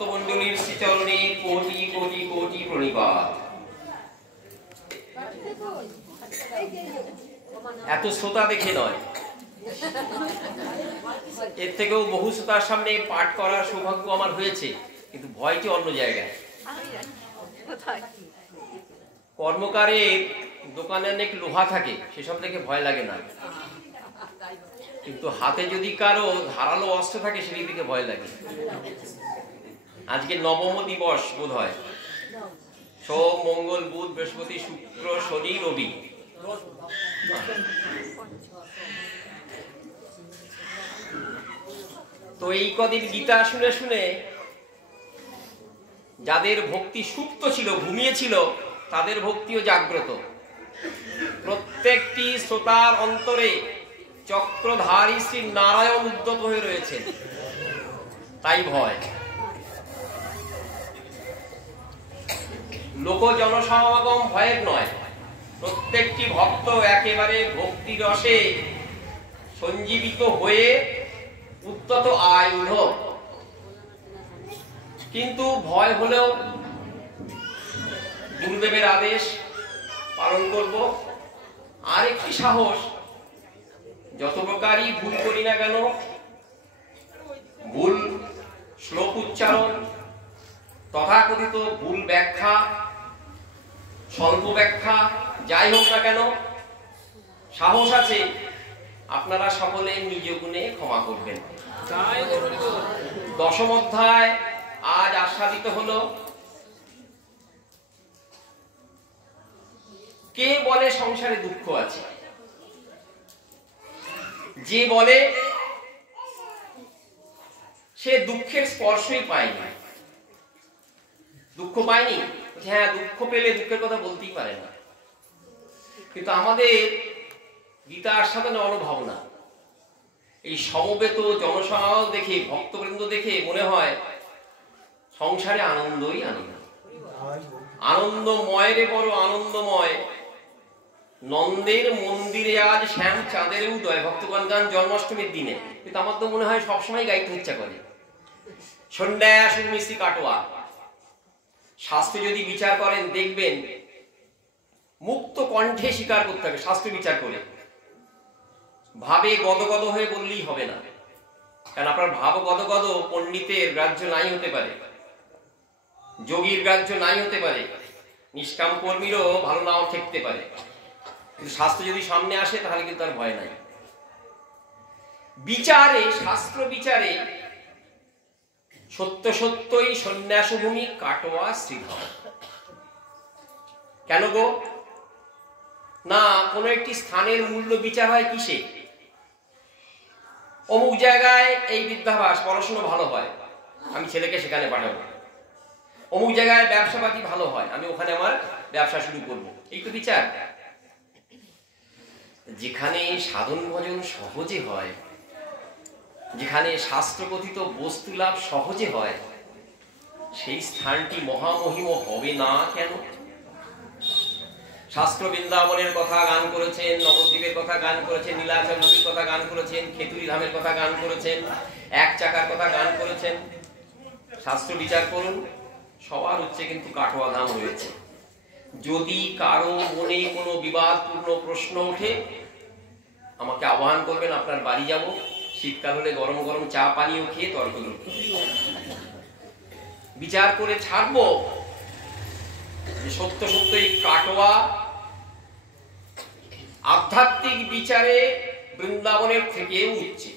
ভক্তমণ্ডলীর শ্রীচরণে কোটি কোটি কোটি প্রণিপাত। এত শ্রোতা দেখে নয়, এর থেকেও বহু শ্রোতার সামনে পাঠ করার সৌভাগ্য আমার হয়েছে, কিন্তু ভয়টি অন্য জায়গায়। কর্মকারের দোকানে অনেক লোহা থাকে, সেসব দেখে ভয় লাগে না, কিন্তু হাতে যদি কারো ধারালো অস্ত্র থাকে সেটি দিকে ভয় লাগে। আজকে নবম দিবস বোধ হয়, সোম মঙ্গল বুধ বৃহস্পতি শুক্র শনি রবি, তো এই কদিন গীতা শুনে শুনে যাদের ভক্তি সুপ্ত ছিল, ঘুমিয়েছিল, তাদের ভক্তিও জাগ্রত। প্রত্যেকটি শ্রোতার অন্তরে চক্রধারী শ্রী নারায়ণ উদ্যত হয়ে রয়েছেন, তাই ভয়। লোক জনসমাগম ভয়ের নয়, প্রত্যেকটি ভক্ত একেবারে ভক্তি রসে সঞ্জীবিত হয়ে উদ্যত আয়ুধ। কিন্তু ভয় হলেও গুরুদেবের আদেশ পালন করব। আর একটি সাহস, যত প্রকারই ভুল করি না কেন, ভুল শ্লোক উচ্চারণ, তথাকথিত ভুল ব্যাখ্যা, স্বল্প ব্যাখ্যা, যাই হোক না কেন, সাহস আছে আপনারা সকলে নিজ গুণে ক্ষমা করবেন। দশম অধ্যায় আজ আস্বাদিত হলো। কে বলে সংসারে দুঃখ আছে? যে বলে সে দুঃখের স্পর্শই পায়নি। দুঃখ পায়নি, হ্যাঁ, দুঃখ পেলে দুঃখের কথা বলতেই পারে না। কিন্তু আমাদের গীতা আস্বাদনে অনুভাবনা, এই সমবেত জনসমাগম দেখে, ভক্তবৃন্দ দেখে মনে হয় সংসারে আনন্দই আনন্দ। আনন্দময় রে বড় আনন্দময়, নন্দের মন্দিরে আজ শ্যাম চাঁদের উদয়। ভক্তগণ গান জন্মাষ্টমীর দিনে, কিন্তু আমার তো মনে হয় সবসময় গাইতে ইচ্ছা করে সন্ন্যাস মিশ্রি কাটোয়া। শাস্ত্র যদি বিচার করেন দেখবেন মুক্ত কণ্ঠে স্বীকার করতে হবে। শাস্ত্র বিচার করে ভাবে গদগদ হয়ে বললেই হবে না, কারণ আপনার ভাব গদগদ পণ্ডিতের গ্রাহ্য নাই হতে পারে, যোগীর গ্রাহ্য নাই হতে পারে, নিষ্কাম কর্মীরও ভালো নাও ঠেকতে পারে। কিন্তু শাস্ত্র যদি সামনে আসে তাহলে কিন্তু আর ভয় নাই। বিচারে, শাস্ত্র বিচারে সত্য সত্যই সন্ন্যাসভূমি কাটোয়া শ্রীধাম। কেন গো? না, কোন একটি স্থানের মূল্য বিচার হয় কিসে? অমুক জায়গায় এই বিদ্যাভ্যাস পড়াশোনা ভালো হয়, আমি ছেলেকে সেখানে পাঠাবো। অমুক জায়গায় ব্যবসাপাতি ভালো হয়, আমি ওখানে আমার ব্যবসা শুরু করব। এই তো বিচার। যেখানে সাধন ভজন সহজে হয়, যেখানে শাস্ত্রকথিত বস্তু লাভ সহজে হয়, সেই স্থানটি মহামহিম হবে না কেন? শাস্ত্র বৃন্দাবনের কথা গান করেছেন, নবদ্বীপের কথা গান করেছেন, নীলাচল নদীর কথা গান করেছেন, খেতুরি ধামের কথা গান করেছেন, এক চাকার কথা গান করেছেন। শাস্ত্র বিচার করুন, সবার উচ্চে কিন্তু কাটোয়া ধাম রয়েছে। যদি কারো মনে কোনো বিবাদপূর্ণ প্রশ্ন ওঠে, আমাকে আহ্বান করবেন, আপনার বাড়ি যাব, শীতকাল হলে গরম গরম চা পানীয় খেয়ে তর্ক করব, বিচার করে ছাড়বো যে সত্য সত্য এই কাটোয়া আধ্যাত্মিক বিচারে বৃন্দাবনের থেকে উঠছে।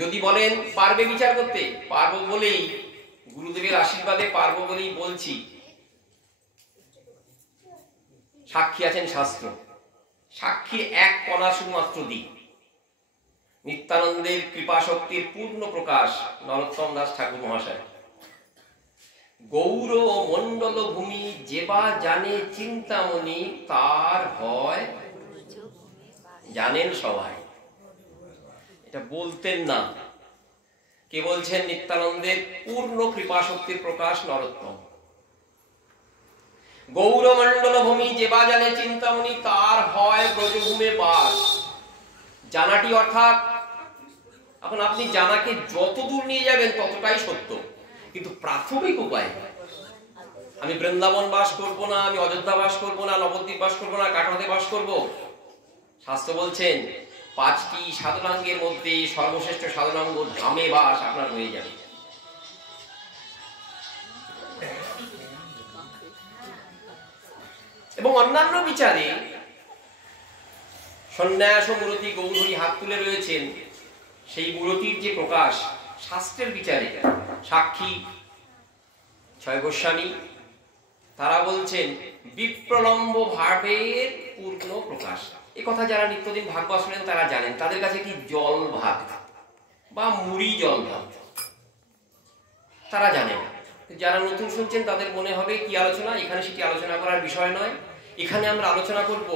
যদি বলেন পারবে বিচার করতে, পারবো বলেই, গুরুদেবের আশীর্বাদে পারবো বলেই বলছি। সাক্ষী আছেন শাস্ত্র, সাক্ষীর এক কণা শুধুমাত্র দিই। নিত্যানন্দের কৃপা শক্তির পূর্ণ প্রকাশ নরোত্তম দাস ঠাকুর মহাশয়। গৌর মণ্ডল ভূমি যেবা জানে চিন্তামণি, তার হয় জানেন সবাই। এটা বলতেন না, কে বলছেন? নিত্যানন্দের পূর্ণ কৃপা শক্তির প্রকাশ নরোত্তম। গৌরমণ্ডল ভূমি যেবা জানে চিন্তামণি, তার হয় ব্রজভূমে বাস। জানাটি অর্থাৎ এখন আপনি জানাকে যত দূর নিয়ে যাবেন ততটাই সত্য, কিন্তু প্রাথমিক উপায় আমি বৃন্দাবন বাস করব না, আমি অযোধ্যা বাস করব না, নবদ্বীপ বাস করব না, কাটোয়াতে বাস করব। শাস্ত্র বলছেন 5টি সাধনাঙ্গের মধ্যে সর্বশ্রেষ্ঠ সাধনাঙ্গ ধামে বাস আপনার হয়ে যাবে। এবং অন্যান্য বিচারে সন্ন্যাস মূরতি গৌরহরি হাত তুলে রয়েছেন, সেই মূরতির যে প্রকাশ শাস্ত্রের বিচারে সাক্ষী ছয় গোস্বামী তারা বলছেন বিপ্রলম্ব ভাবের পূর্ণ প্রকাশ। এ কথা যারা নিত্যদিন ভাগবত শোনেন তারা জানেন, তাদের কাছে কি জল ভাত বা মুড়ি জল ভাত তারা জানেন। যারা নতুন শুনছেন তাদের মনে হবে কি আলোচনা, এখানে সেটি আলোচনা করার বিষয় নয়। এখানে আমরা আলোচনা করব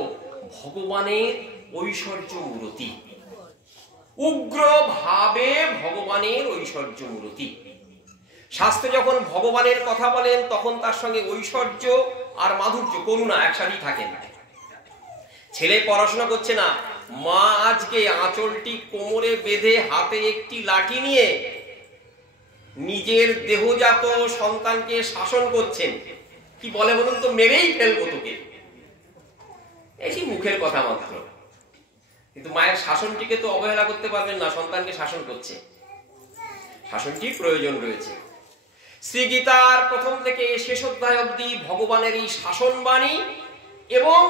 ভগবানের ঐশ্বর্য মূরতি, উগ্র ভাবে ভগবানের ঐশ্বর্য মূরতি। শাস্ত্রে যখন ভগবানের কথা বলেন তখন তার সঙ্গে ঐশ্বর্য আর মাধুর্য, করুণা একসাথেই থাকেন। ছেলে পড়াশোনা করছে না, মা আজকে আঁচলটি কোমরে বেঁধে হাতে একটি লাঠি নিয়ে নিজের দেহজাত সন্তানকে শাসন করছেন। কি বলে বলুন তো, মেরেই ফেলবো তোকে, এই মুখের কথা মাত্র। কিন্তু মায়ের শাসনটিকে তো অবহেলা করতে পারবেন না, সন্তানকে শাসন করছে, শাসনটির প্রয়োজন রয়েছে। শ্রীগীতার প্রথম থেকে শেষ অধ্যায় অবধি ভগবানের এই শাসন বাণী এবং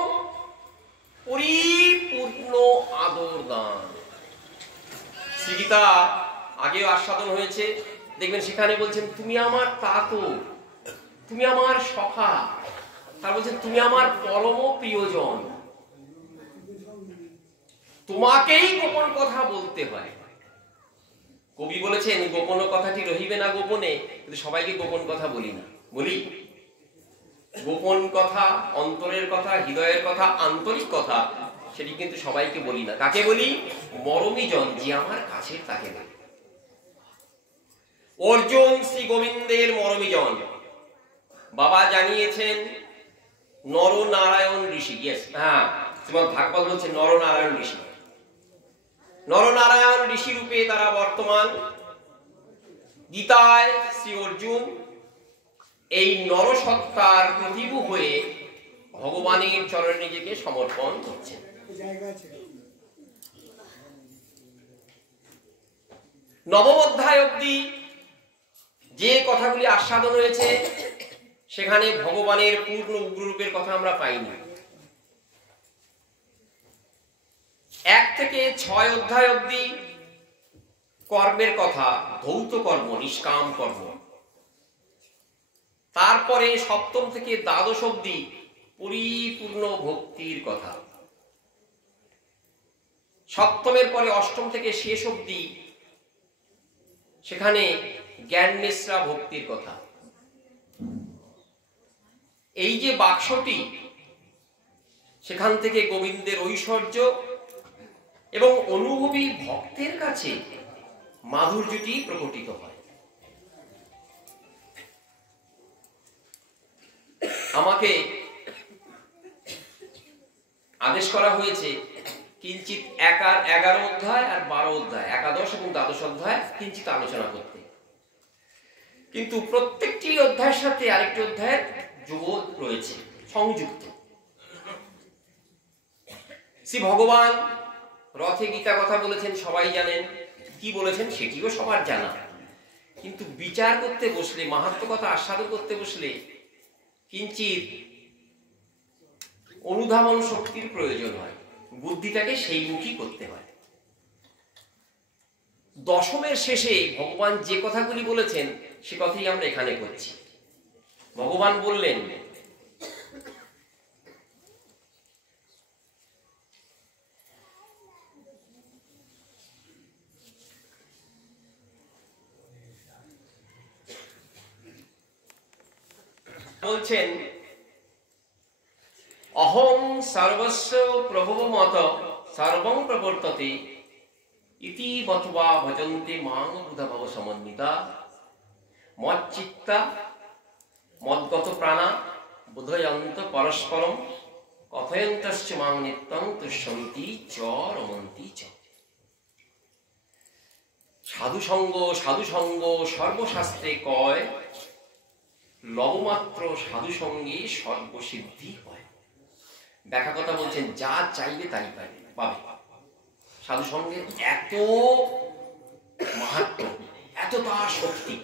পরিপূর্ণ আদর দান। শ্রীগীতা আগেও আস্বাদন হয়েছে, দেখবেন সেখানে বলছেন তুমি আমার তাতো, তুমি আমার সখা, তার বলছেন তুমি আমার পরম প্রিয়জন, তোমাকেই গোপন কথা বলতে হয়। কবি বলেছেন গোপন কথাটি রহিবে না গোপনে, কিন্তু সবাইকে গোপন কথা বলি না, বলি গোপন কথা, অন্তরের কথা, হৃদয়ের কথা, আন্তরিক কথা, সেটি কিন্তু সবাইকে বলি না। কাকে বলি? মরমী জন, যে আমার কাছের তাকে বলি। অর্জুন শ্রী গোবিন্দের মরমী জন। বাবা জানিয়েছেন নরনারায়ণ ঋষি, হ্যাঁ শ্রীমদ ভাগবত বলছে নরনারায়ণ ঋষি, নরনারায়ণ ঋষি রূপে তারা বর্তমান। গীতায় শ্রী অর্জুন এই নরসত্তার প্রতিভু হয়ে ভগবানের চরণে নিজেকে সমর্পণ করছেন। নবম অধ্যায় অবধি যে কথাগুলি আস্বাদন হয়েছে সেখানে ভগবানের পূর্ণ উগ্ররূপের কথা আমরা পাইনি। 1 থেকে 6 অধ্যায় অবধি কর্মের কথা, ধৌত কর্ম, নিষ্কাম কর্ম। তারপরে 7ম থেকে 12 অবধি পরিপূর্ণ ভক্তির কথা। 7মের পরে 8ম থেকে শেষ অবধি সেখানে জ্ঞান মিশ্রা ভক্তির কথা। এই যে বাক্সটি, সেখান থেকে গোবিন্দের ঐশ্বর্য এবং অনুভবী ভক্তের কাছে মাধুর্যটি প্রকটিত হয়। আমাকে আদেশ করা হয়েছে কিঞ্চিত 11 অধ্যায় আর 12 অধ্যায়, একাদশ এবং দ্বাদশ অধ্যায় কিঞ্চিত আলোচনা করতে, কিন্তু প্রত্যেকটি অধ্যায়ের সাথে আরেকটি অধ্যায়ের যোগ রয়েছে, সংযুক্ত। শ্রী ভগবান রথে গীতা কথা বলেছেন, সবাই জানেন। কি বলেছেন সেটিও সবার জানা, কিন্তু বিচার করতে বসলে, মাহাত্ম্য কথা আস্বাদন করতে বসলে কিঞ্চিত অনুধাবন শক্তির প্রয়োজন হয়, বুদ্ধিটাকে সেই মুখী করতে হয়। দশমের শেষে ভগবান যে কথাগুলি বলেছেন সে কথাই আমরা এখানে করছি। ভগবান বললেন বলছেন অহং সর্বস্ব প্রভব মত সর্বং প্রবর্ততে ইতি বতবা ভজন্তে মাং বুধভব সমন্বিতা মচ্চিত্তা মদ্গত প্রাণা বোধয়ন্ত পরস্পরম কথয়ন্তশ্চ মাং নিত্যং তুষ্যন্তি চ রমন্তি চ। সাধুসঙ্গ সাধুসঙ্গ সর্বশাস্ত্রে কয়, লবমাত্র সাধুসঙ্গে সর্বসিদ্ধি হয়। ব্যাখ্যা কথা বলছেন, যা চাইবে তাই পাবে। সাধুসঙ্গের এত মাহাত্ম্য, এত তার শক্তি।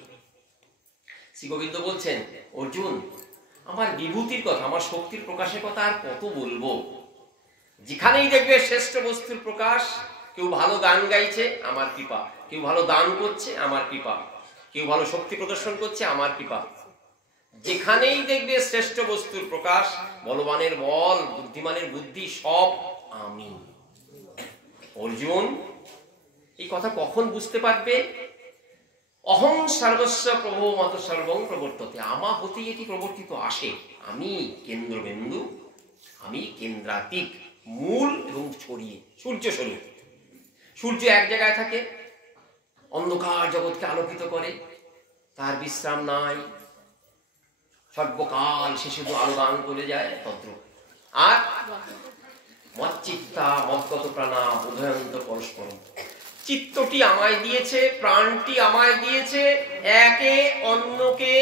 শ্রী গোবিন্দ বলছেন, অর্জুন, আমার বিভূতির কথা, আমার শক্তির প্রকাশের কথা আর কত বলবো? যেখানেই দেখবে শ্রেষ্ঠ বস্তুর প্রকাশ। কেউ ভালো গান গাইছে, আমার কৃপা। কেউ ভালো দান করছে, আমার কৃপা। কেউ ভালো শক্তি প্রদর্শন করছে, আমার কৃপা। যেখানেই দেখবে শ্রেষ্ঠ বস্তুর প্রকাশ, বলবানের বল, বুদ্ধিমানের বুদ্ধি, সব আমি। অর্জুন, এই কথা কখন বুঝতে পারবে? অহং সর্বস্ব প্রভো মত সর্বং প্রবর্ততে। আমা হতেই এটি প্রবর্তিত আসে। আমি কেন্দ্রবিন্দু, আমি কেন্দ্রাতিক, মূল এবং ছড়িয়ে। সূর্য স্বরূপ। সূর্য এক জায়গায় থাকে, অন্ধকার জগৎকে আলোকিত করে, তার বিশ্রাম নাই, সর্বকাল সে শুধু আলো দান করে যায়, তদ্র। আর মচ্চিত্তা মদ্গত প্রাণা বোধয়ন্ত পরস্পর। চিত্তটি আমায় দিয়েছে, প্রাণটি আমায় দিয়েছে, একে অন্যকে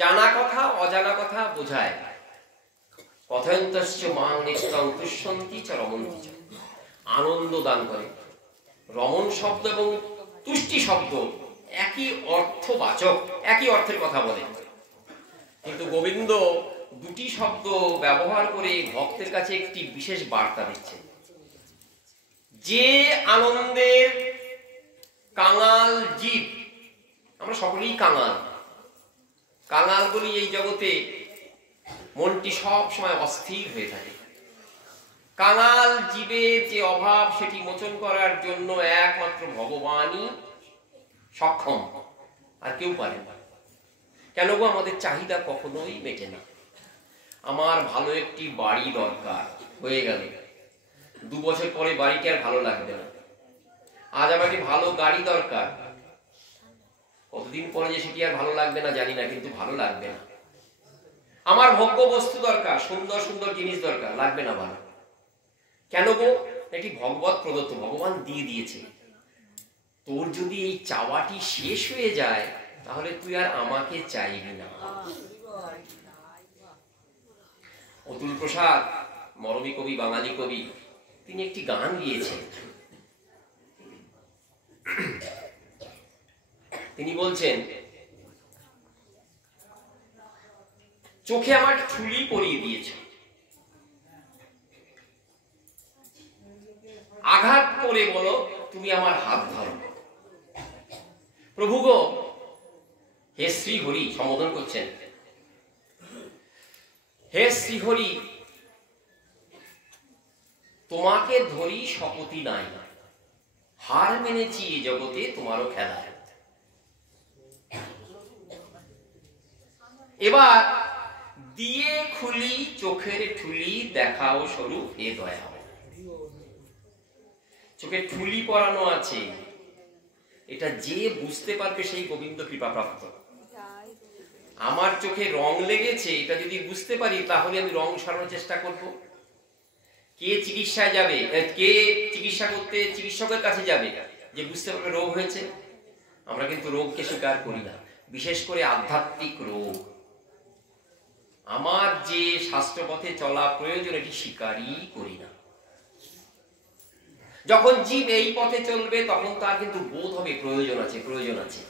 জানা কথা অজানা কথা বোঝায়। কথয়ন্তস্য মাং নিত্যং তুষ্যন্তি চ রমন্তি চ। আনন্দ দান করে। রমণ শব্দ এবং তুষ্টি শব্দ একই অর্থবাচক, একই অর্থের কথা বলে, কিন্তু গোবিন্দ দুটি শব্দ ব্যবহার করে ভক্তের কাছে একটি বিশেষ বার্তা দিচ্ছে। যে আনন্দের কাঙাল জীব, আমরা সকলেই কাঙাল। কাঙাল বলি এই জগতে মনটি সব সময় অস্থির হয়ে থাকে। কাঙাল জীবের যে অভাব, সেটি মোচন করার জন্য একমাত্র ভগবানই সক্ষম, আর কেউ পারে না। কেন গো? আমাদের চাহিদা কখনোই মেটে না। আমার ভালো একটি বাড়ি দরকার, হয়ে গেল। 2 বছর পরে বাড়িটি আর ভালো লাগবে না। আজ আমার একটি ভালো গাড়ি দরকার, কতদিন পরে যে সেটি আর ভালো লাগবে না জানি না, কিন্তু ভালো লাগবে না। আমার ভোগ্য বস্তু দরকার, সুন্দর সুন্দর জিনিস দরকার, লাগবে না ভালো। কেন গো? এটি ভগবত প্রদত্ত, ভগবান দিয়ে দিয়েছে। তোর যদি এই চাওয়াটি শেষ হয়ে যায়, তাহলে তুই আর আমাকে চাইবি না। অতুল প্রসাদ, মরমী কবি, বাঙালি কবি, তিনি একটি গান গিয়েছেন। তিনি বলছেন, চোখে আমার ঠুলি পরিয়ে দিয়েছে, আঘাত করে বলো তুমি আমার হাত ধরো। প্রভু গো, হে শ্রী হরি, সম্বোধন করছেন, হে শ্রী হরি, তোমাকে ধরি শপথি নাই, হার মেনেছি এ জগতে তোমারও খেলা। এবার দিয়ে খুলি চোখের ঠুলি, দেখাও স্বরূপ হে দয়া। চোখে ঠুলি পরানো আছে, এটা যে বুঝতে পারবে সেই গোবিন্দ কৃপা প্রাপ্ত। আমার চোখে রং লেগেছে, এটা যদি বুঝতে পারি, তাহলে আমি রং সারানোর চেষ্টা করব। কে চিকিৎসায় যাবে, কে চিকিৎসা করতে চিকিৎসকের কাছে যাবে? যে বুঝতে পারবে রোগ হয়েছে। আমরা কিন্তু রোগকে স্বীকার করি না, বিশেষ করে আধ্যাত্মিক রোগ। আমার যে শাস্ত্রপথে চলা প্রয়োজন, এটি স্বীকারই করি না। যখন জীব এই পথে চলবে, তখন তার কিন্তু বোধ হবে প্রয়োজন আছে, প্রয়োজন আছে।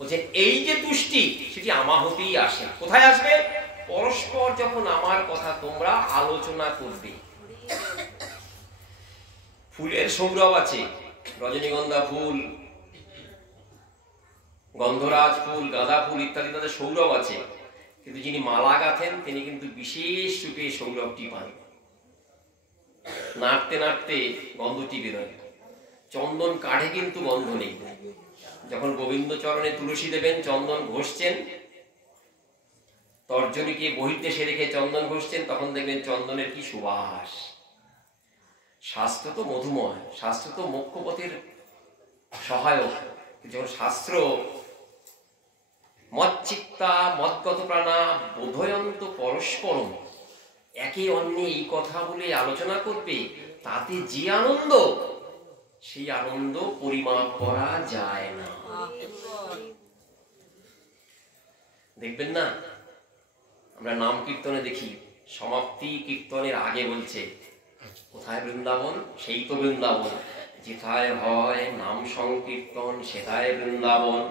বলছে এই যে তুষ্টি, সেটি আমা হতেই আসে। কোথায় আসবে? পরস্পর যখন আমার কথা তোমরা আলোচনা করবে। ফুলের সৌরভ আছে, রজনীগন্ধা ফুল, গন্ধরাজ ফুল, গাঁদা ফুল ইত্যাদি, তাদের সৌরভ আছে, কিন্তু যিনি মালা গাঁথেন তিনি কিন্তু বিশেষ রূপে সৌরভটি পান। নাড়তে নাড়তে গন্ধটি বেরোয়। চন্দন কাঠে কিন্তু গন্ধ নেই। যখন গোবিন্দ চরণে তুলসী দেবেন, চন্দন ঘষছেন, তর্জনীকে বহির্দেশে রেখে চন্দন ঘষছেন, তখন দেখবেন চন্দনের কি সুবাস। শাস্ত্র তো মধুময়, শাস্ত্র তো মোক্ষপথের সহায়ক। যখন শাস্ত্র মচ্চিত্তা মদ্গত প্রাণা বোধয়ন্ত পরস্পরম, একে অন্যে এই কথা বলে আলোচনা করবে, তাতে যে আনন্দ, সেই আনন্দ পরিমাপ করা যায় না। দেখবেন না, আমরা নাম কীর্তনে দেখি সমাপ্তি কীর্তনের আগে বলছে কোথায় বৃন্দাবন, সেই তো বৃন্দাবন, যেথায় হয় নাম সংকীর্তন সেথায় বৃন্দাবন,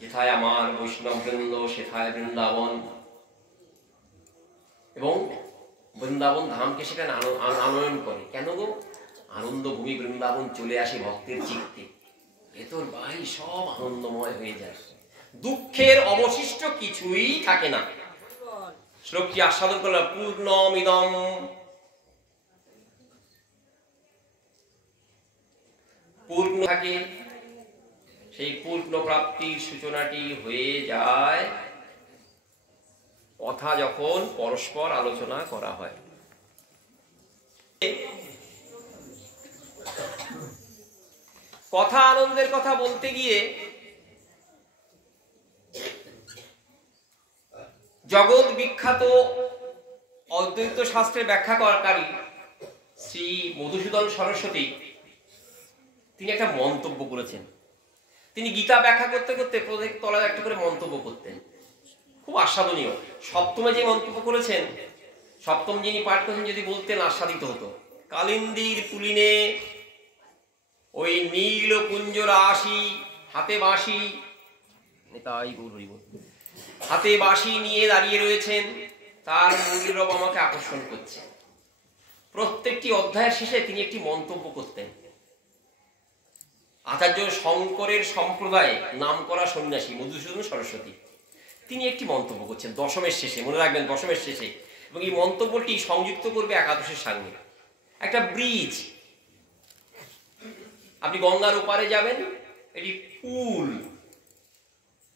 যেথায় আমার বৈষ্ণব বৃন্দ সেথায় বৃন্দাবন। এবং বৃন্দাবন ধামকে সেখানে আনয়ন করে। কেন গো? আনন্দ ভূমি বৃন্দাবন চলে আসে ভক্তের চিত্তে, ভেতর বাহির সব আনন্দময় হয়ে যায়, দুঃখের অবশিষ্ট কিছুই থাকে না। শ্লোকটি আস্বাদন করলাম, পূর্ণমিদম পূর্ণ থাকে, সেই পূর্ণ প্রাপ্তির সূচনাটি হয়ে যায় কথা যখন পরস্পর আলোচনা করা হয়। কথা আনন্দের কথা বলতে গিয়ে জগৎ বিখ্যাত অদ্বৈত শাস্ত্রের ব্যাখ্যাকারী শ্রী মধুসূদন সরস্বতী তিনি একটা মন্তব্য করেছেন। তিনি গীতা ব্যাখ্যা করতে করতে প্রত্যেক তলায় একটা করে মন্তব্য করতেন, খুব আস্বাদনীয়। সপ্তমে যে মন্তব্য করেছেন, সপ্তম যিনি পাঠ করেছেন যদি বলতেন আস্বাদিত হতো। কালিন্দির পুলিনে ওই নীল কুঞ্জ রাশি, হাতে বাঁশি, তাই বলব, হাতে বাঁশি নিয়ে দাঁড়িয়ে রয়েছেন, তার মূল্যরব আমাকে আকর্ষণ করছে। প্রত্যেকটি অধ্যায়ের শেষে তিনি একটি মন্তব্য করতেন। আচার্য শঙ্করের সম্প্রদায়ে নাম করা সন্ন্যাসী মধুসূদন সরস্বতী তিনি একটি মন্তব্য করছেন দশমের শেষে, মনে রাখবেন দশমের শেষে, এবং এই মন্তব্যটি সংযুক্ত করবে একাদশের সঙ্গে। একটা ব্রিজ, আপনি গঙ্গার ওপারে যাবেন, এটি পুল।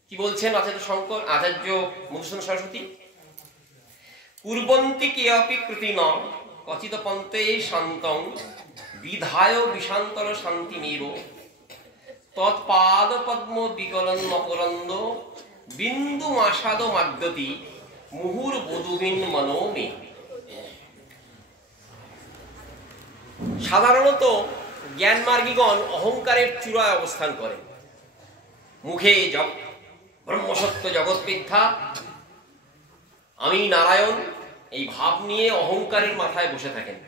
কি বলছেন আচার্য মধুসূদন সরস্বতী? পূর্বন্তি কে অপি কৃতিন কচিত পন্তে শান্তং বিধায় বিষান্তর শান্তিমেব তৎপাদ পদ্ম বিকলন অপরন্দ বিন্দু মাসাদ মাদ্যতি মুহুর বধুবিন মনোমে। সাধারণত জ্ঞানমার্গীগণ অহংকারের চূড়ায় অবস্থান করেন, মুখে ব্রহ্মসত্য জগৎ মিথ্যা, আমি নারায়ণ, এই ভাব নিয়ে অহংকারের মাথায় বসে থাকেন।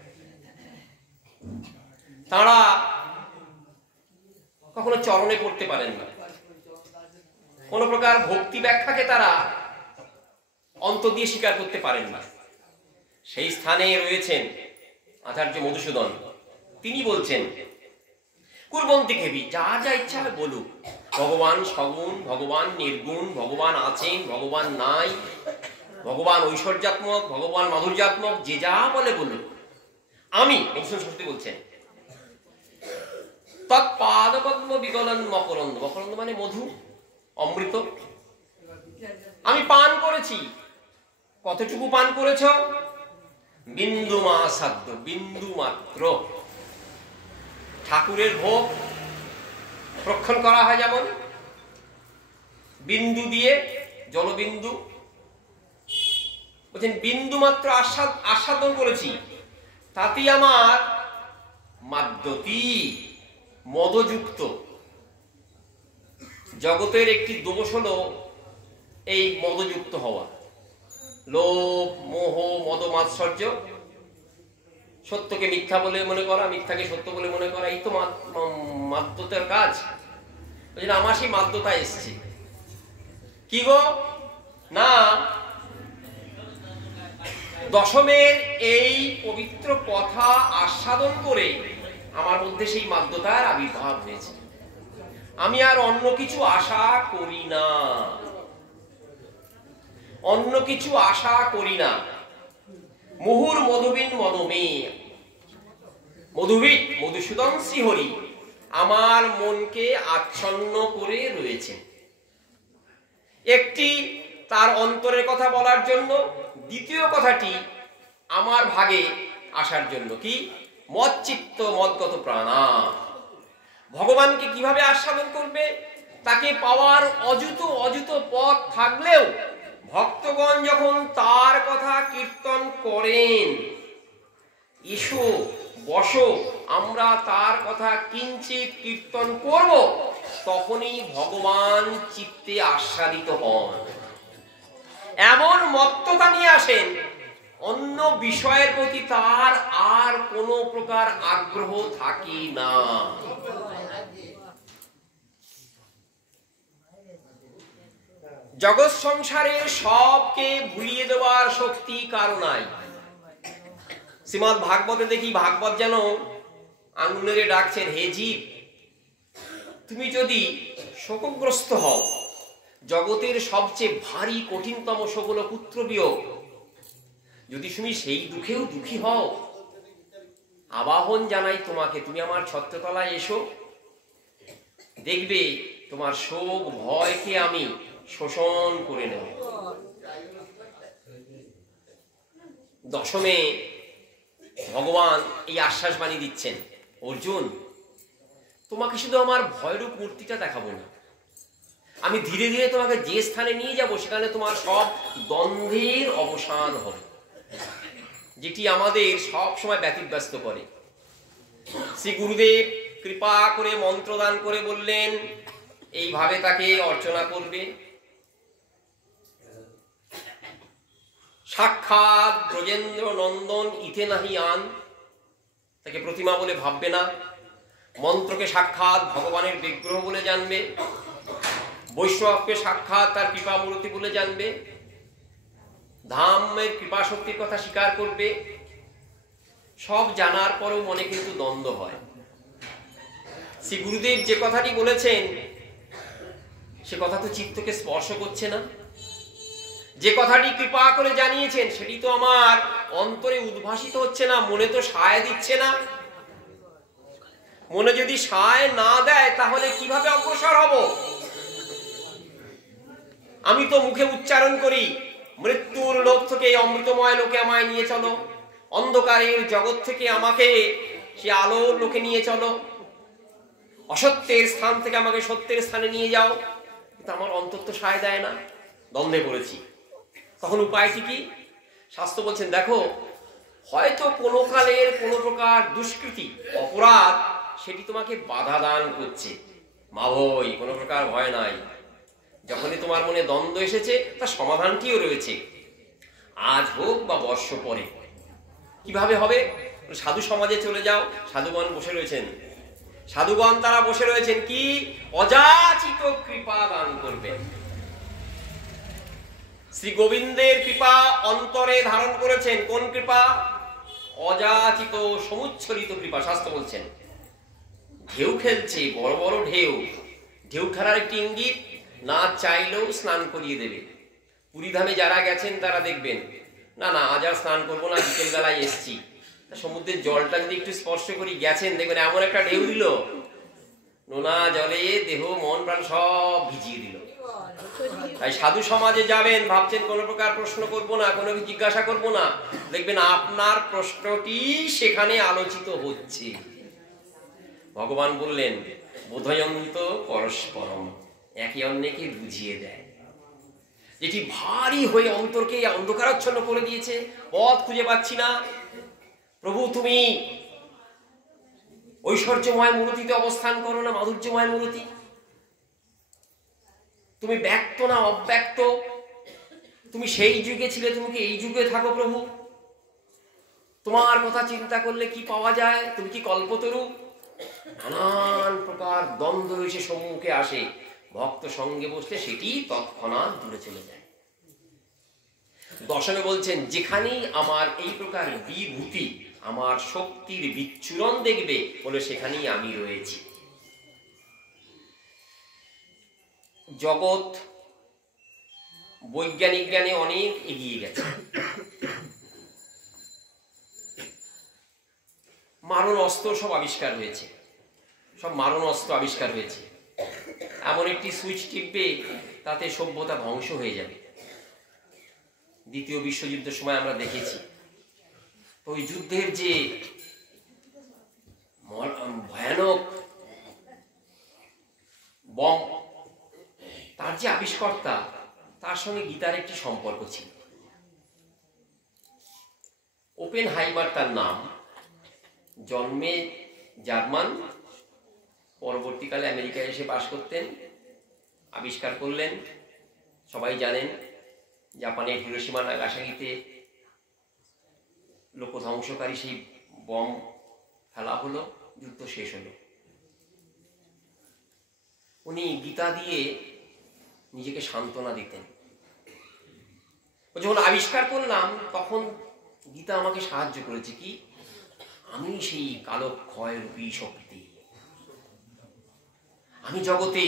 তারা কখনো চরণে পড়তে পারেন না, কোন প্রকার ভক্তি ব্যাখ্যাকে তারা অন্তর দিয়ে স্বীকার করতে পারেন না। সেই স্থানে রয়েছেন আচার্য মধুসূদন। তিনি বলছেন কুর্বন্তি খেবি, যা যা ইচ্ছা হয় বলুক, ভগবান সগুণ, ভগবান নির্গুণ, ভগবান আছেন, ভগবান নাই, ভগবান ঐশ্বর্যাত্মক, ভগবান মাধুর্যাত্মক, যে যা বলে বলুক, আমি মধুসূদন সরস্বতী বলছেন তৎপাদপদ্ম বিকলন মকরন্দ, মকরন্দ মানে মধু, অমৃত, আমি পান করেছি। কতটুকু পান করেছ? বিন্দু মাসাদ্য, বিন্দু মাত্র। ঠাকুরের ভোগ প্রক্ষণ করা হয় যেমন বিন্দু দিয়ে, জলবিন্দু, বলছেন বিন্দু মাত্র আস্বাদন করেছি, তাতেই আমার মাদ্যতি, মদযুক্ত। জগতের একটি দোষ হলো এই মদযুক্ত হওয়া, লোভ, মোহ, মদ, মাৎসর্য, সত্যকে মিথ্যা বলে মনে করা, মিথ্যাকে সত্য বলে মনে করা, এই তো মাদ্যতার কাজ। আমার সেই মাদ্যতা এসছে কি গো না, দশমের এই পবিত্র কথা আস্বাদন করে আমার মধ্যে সেই মাদ্যতার আবির্ভাব হয়েছে। আমি আর অন্য কিছু আশা করি না, অন্য কিছু আশা করি না। মুহুর মধুবিন মনোমে, মধুবিদ মধুসূদন শ্রীহরি আমার মনকে আচ্ছন্ন করে রয়েছে। একটি তার অন্তরের কথা বলার জন্য, দ্বিতীয় কথাটি আমার ভাগে আসার জন্য। কি? মচ্চিত্ত মদ্গত প্রাণা। ভগবানকে কিভাবে আস্বাদন করবে? তাকে পাওয়ার অযুত পথ থাকলেও ভক্তগণ যখন তার কথা কীর্তন করেন, এসো বসো আমরা তার কথা কিঞ্চিত কীর্তন করব, তখনই ভগবান চিত্তে আস্বাদিত হন। এমন মত্ততা নিয়ে আসেন, অন্য বিষয়ের প্রতি তার আর কোনো প্রকার আগ্রহ থাকে না। জগৎ সংসারে সবকে ভুলিয়ে দেওয়ার শক্তি কারো নাই। শ্রীমদ্ ভাগবতে দেখি ভাগবত যেন আঙুলেরে ডাকছেন, হে জীব, তুমি যদি শোকগ্রস্ত হও, জগতের সবচেয়ে ভারী কঠিনতম শোক হলো পুত্র বিয়োগ, যদি তুমি সেই দুঃখেও দুঃখী হও, আবাহন জানাই তোমাকে, তুমি আমার ছত্রতলায় এসো, দেখবে তোমার শোক ভয়কে আমি শোষণ করে নেব। দশমে ভগবান এই আশ্বাস বাণী দিচ্ছেন, অর্জুন, তোমাকে শুধু আমার ভয়রূপ মূর্তিটা দেখাবো না, আমি ধীরে ধীরে তোমাকে যে স্থানে নিয়ে যাব, সেখানে তোমার সব দ্বন্দ্বের অবসান হবে, যেটি আমাদের সব সময় ব্যতিব্যস্ত করে। শ্রী গুরুদেব কৃপা করে মন্ত্রদান করে বললেন, এইভাবে তাকে অর্চনা করবে। সাক্ষাৎ ব্রজেন্দ্র নন্দন ইথে নাহি আন, তাকে প্রতিমা বলে ভাববে না, মন্ত্রকে সাক্ষাৎ ভগবানের বিগ্রহ বলে জানবে, বৈষ্ণবকে সাক্ষাৎ তার কৃপা মূর্তি বলে জানবে, ধামের কৃপা শক্তির কথা স্বীকার করবে। সব জানার পরেও মনে কিন্তু দ্বন্দ্ব হয়। শ্রী গুরুদেব যে কথাটি বলেছেন, সে কথা তো চিত্তকে স্পর্শ করছে না। যে কথাটি কৃপা করে জানিয়েছেন, সেটি তো আমার অন্তরে উদ্ভাসিত হচ্ছে না, মনে তো সায় দিচ্ছে না। মনে যদি সায় না দেয়, তাহলে কিভাবে অগ্রসর হব? আমি তো মুখে উচ্চারণ করি, মৃত্যুর লোক থেকে অমৃতময় লোকে আমায় নিয়ে চলো, অন্ধকারের জগৎ থেকে আমাকে সে আলোর লোকে নিয়ে চলো, অসত্যের স্থান থেকে আমাকে সত্যের স্থানে নিয়ে যাও, কিন্তু আমার অন্তর তো সায় দেয় না, দ্বন্দ্বে পড়েছি। তখন উপায়টি কি? শাস্ত্র বলছেন, দেখো, হয়তো কোনো কালের কোনো প্রকার দুষ্কৃতি অপরাধ সেটি তোমাকে বাধা দান করছে, মা ভই, কোনো প্রকার ভয় নাই। যখনই তোমার মনে দ্বন্দ্ব এসেছে, তার সমাধানটিও রয়েছে, আজ হোক বা বর্ষ পরে। কিভাবে হবে? সাধু সমাজে চলে যাও, সাধুগণ বসে রয়েছেন, সাধুগণ তারা বসে রয়েছেন কি? অযাচিত কৃপা দান করবেন। শ্রী গোবিন্দের কৃপা অন্তরে ধারণ করেছেন। কোন কৃপা? অযাচিত সমুচ্ছলিত কৃপা। শাস্ত্র বলছেন, ঢেউ খেলছে, বড় বড় ঢেউ, ঢেউ খেলার একটি ইঙ্গিত, না চাইলেও স্নান করিয়ে দেবে। পুরীধামে যারা গেছেন তারা দেখবেন, না না আজ আর স্নান করবো না, বিকেল বেলায় এসছি, সমুদ্রের জলটা যদি একটু স্পর্শ করি, গেছেন দেখবেন এমন একটা ঢেউ দিল, নোনা জলে দেহ মন প্রাণ সব ভিজিয়ে দিল। তাই সাধু সমাজে যাবেন, ভাবছেন কোনো প্রকার প্রশ্ন করব না, কোনো কিছু জিজ্ঞাসা করব না, দেখবেন আপনার প্রশ্নটি সেখানে আলোচিত হচ্ছে। ভগবান বললেন, বোধয়ন্ত পরস্পরম, একে অন্যকে বুঝিয়ে দেয়। যেটি ভারী হয়ে অন্তরকে অন্ধকারাচ্ছন্ন করে দিয়েছে, পথ খুঁজে পাচ্ছি না, প্রভু তুমি ঐশ্বর্যময় মূর্তিতে অবস্থান করো না, মাধুর্যময় মূর্তি, তুমি ব্যক্ত না অব্যক্ত, তুমি সেই যুগে ছিলে, তুমি কি এই যুগে থাকো প্রভু? তোমার কথা চিন্তা করলে কি পাওয়া যায়? তুমি কি কল্পতরু? নানান প্রকার দ্বন্দ্ব এসে সম্মুখে আসে, ভক্ত সঙ্গে বসলে সেটি তৎক্ষণাৎ দূরে চলে যায়। দশমে বলছেন, যেখানেই আমার এই প্রকার বিভূতি, আমার শক্তির বিচ্ছুরণ দেখবে, বলে সেখানেই আমি রয়েছি। জগৎ বৈজ্ঞানিক জ্ঞানে অনেক এগিয়ে গেছে, মারণ অস্ত্র সব আবিষ্কার হয়েছে, সব মারণ অস্ত্র আবিষ্কার হয়েছে। এমন একটি সুইচ টিপবে, তাতে সভ্যতা ধ্বংস হয়ে যাবে। দ্বিতীয় বিশ্বযুদ্ধের সময় আমরা দেখেছি, তো ওই যুদ্ধের যে ভয়ানক বম, তার যে আবিষ্কর্তা, তার সঙ্গে গীতার একটি সম্পর্ক ছিল। ওপেনহাইমার তার নাম, জন্মে জার্মান, পরবর্তীকালে আমেরিকায় এসে বাস করতেন, আবিষ্কার করলেন, সবাই জানেন, জাপানের হিরোশিমা নাগাসাকিতে লোকধ্বংসকারী সেই বম ফেলা হলো, যুদ্ধ শেষ হলো। উনি গীতা দিয়ে নিজেকে সান্ত্বনা দিতেন। যখন আবিষ্কার করলাম তখন গীতা আমাকে সাহায্য করেছে, কি আমি সেই কালক্ষয়রূপী শক্তি, আমি জগতে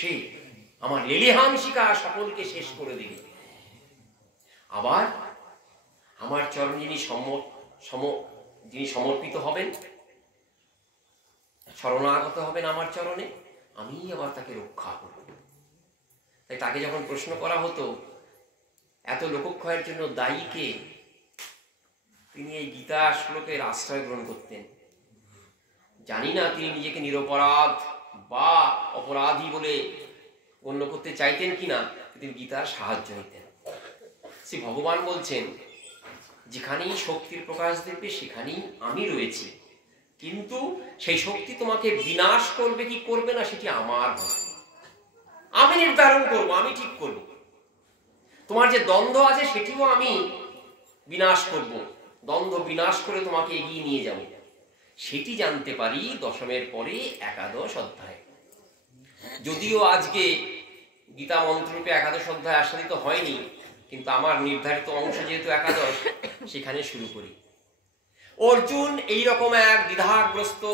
সে আমার লেলিহাংশিকা সকলকে শেষ করে দিবে। আবার আমার চরণ যিনি সমর্পিত হবেন, শরণাগত হবেন আমার চরণে, আমি আবার তাকে রক্ষা করব। তাই তাকে যখন প্রশ্ন করা হতো এত লোকক্ষয়ের জন্য দায়ী কে, তিনি এই গীতা শ্লোকের আশ্রয় গ্রহণ করতেন। জানি না তিনি নিজেকে নিরপরাধ বা অপরাধী বলে গণ্য করতে চাইতেন কিনা, তিনি গীতার সাহায্য নিতেন। শ্রী ভগবান বলছেন, যেখানেই শক্তির প্রকাশ দেখবে সেখানেই আমি রয়েছি, কিন্তু সেই শক্তি তোমাকে বিনাশ করবে কি করবে না সেটি আমার, আমি নির্ধারণ করব, আমি ঠিক করব। তোমার যে দ্বন্দ্ব আছে সেটিও আমি বিনাশ করব, দ্বন্দ্ব বিনাশ করে তোমাকে এগিয়ে নিয়ে যাব। সেটি জানতে পারি দশমের পরে একাদশ অধ্যায়। যদিও আজকে গীতা মন্ত্ররূপে একাদশ অধ্যায় আস্বাদিত হয়নি, কিন্তু আমার নির্ধারিত অংশ যেহেতু একাদশ, সেখানে শুরু করি। অর্জুন এইরকম এক দ্বিধাগ্রস্ত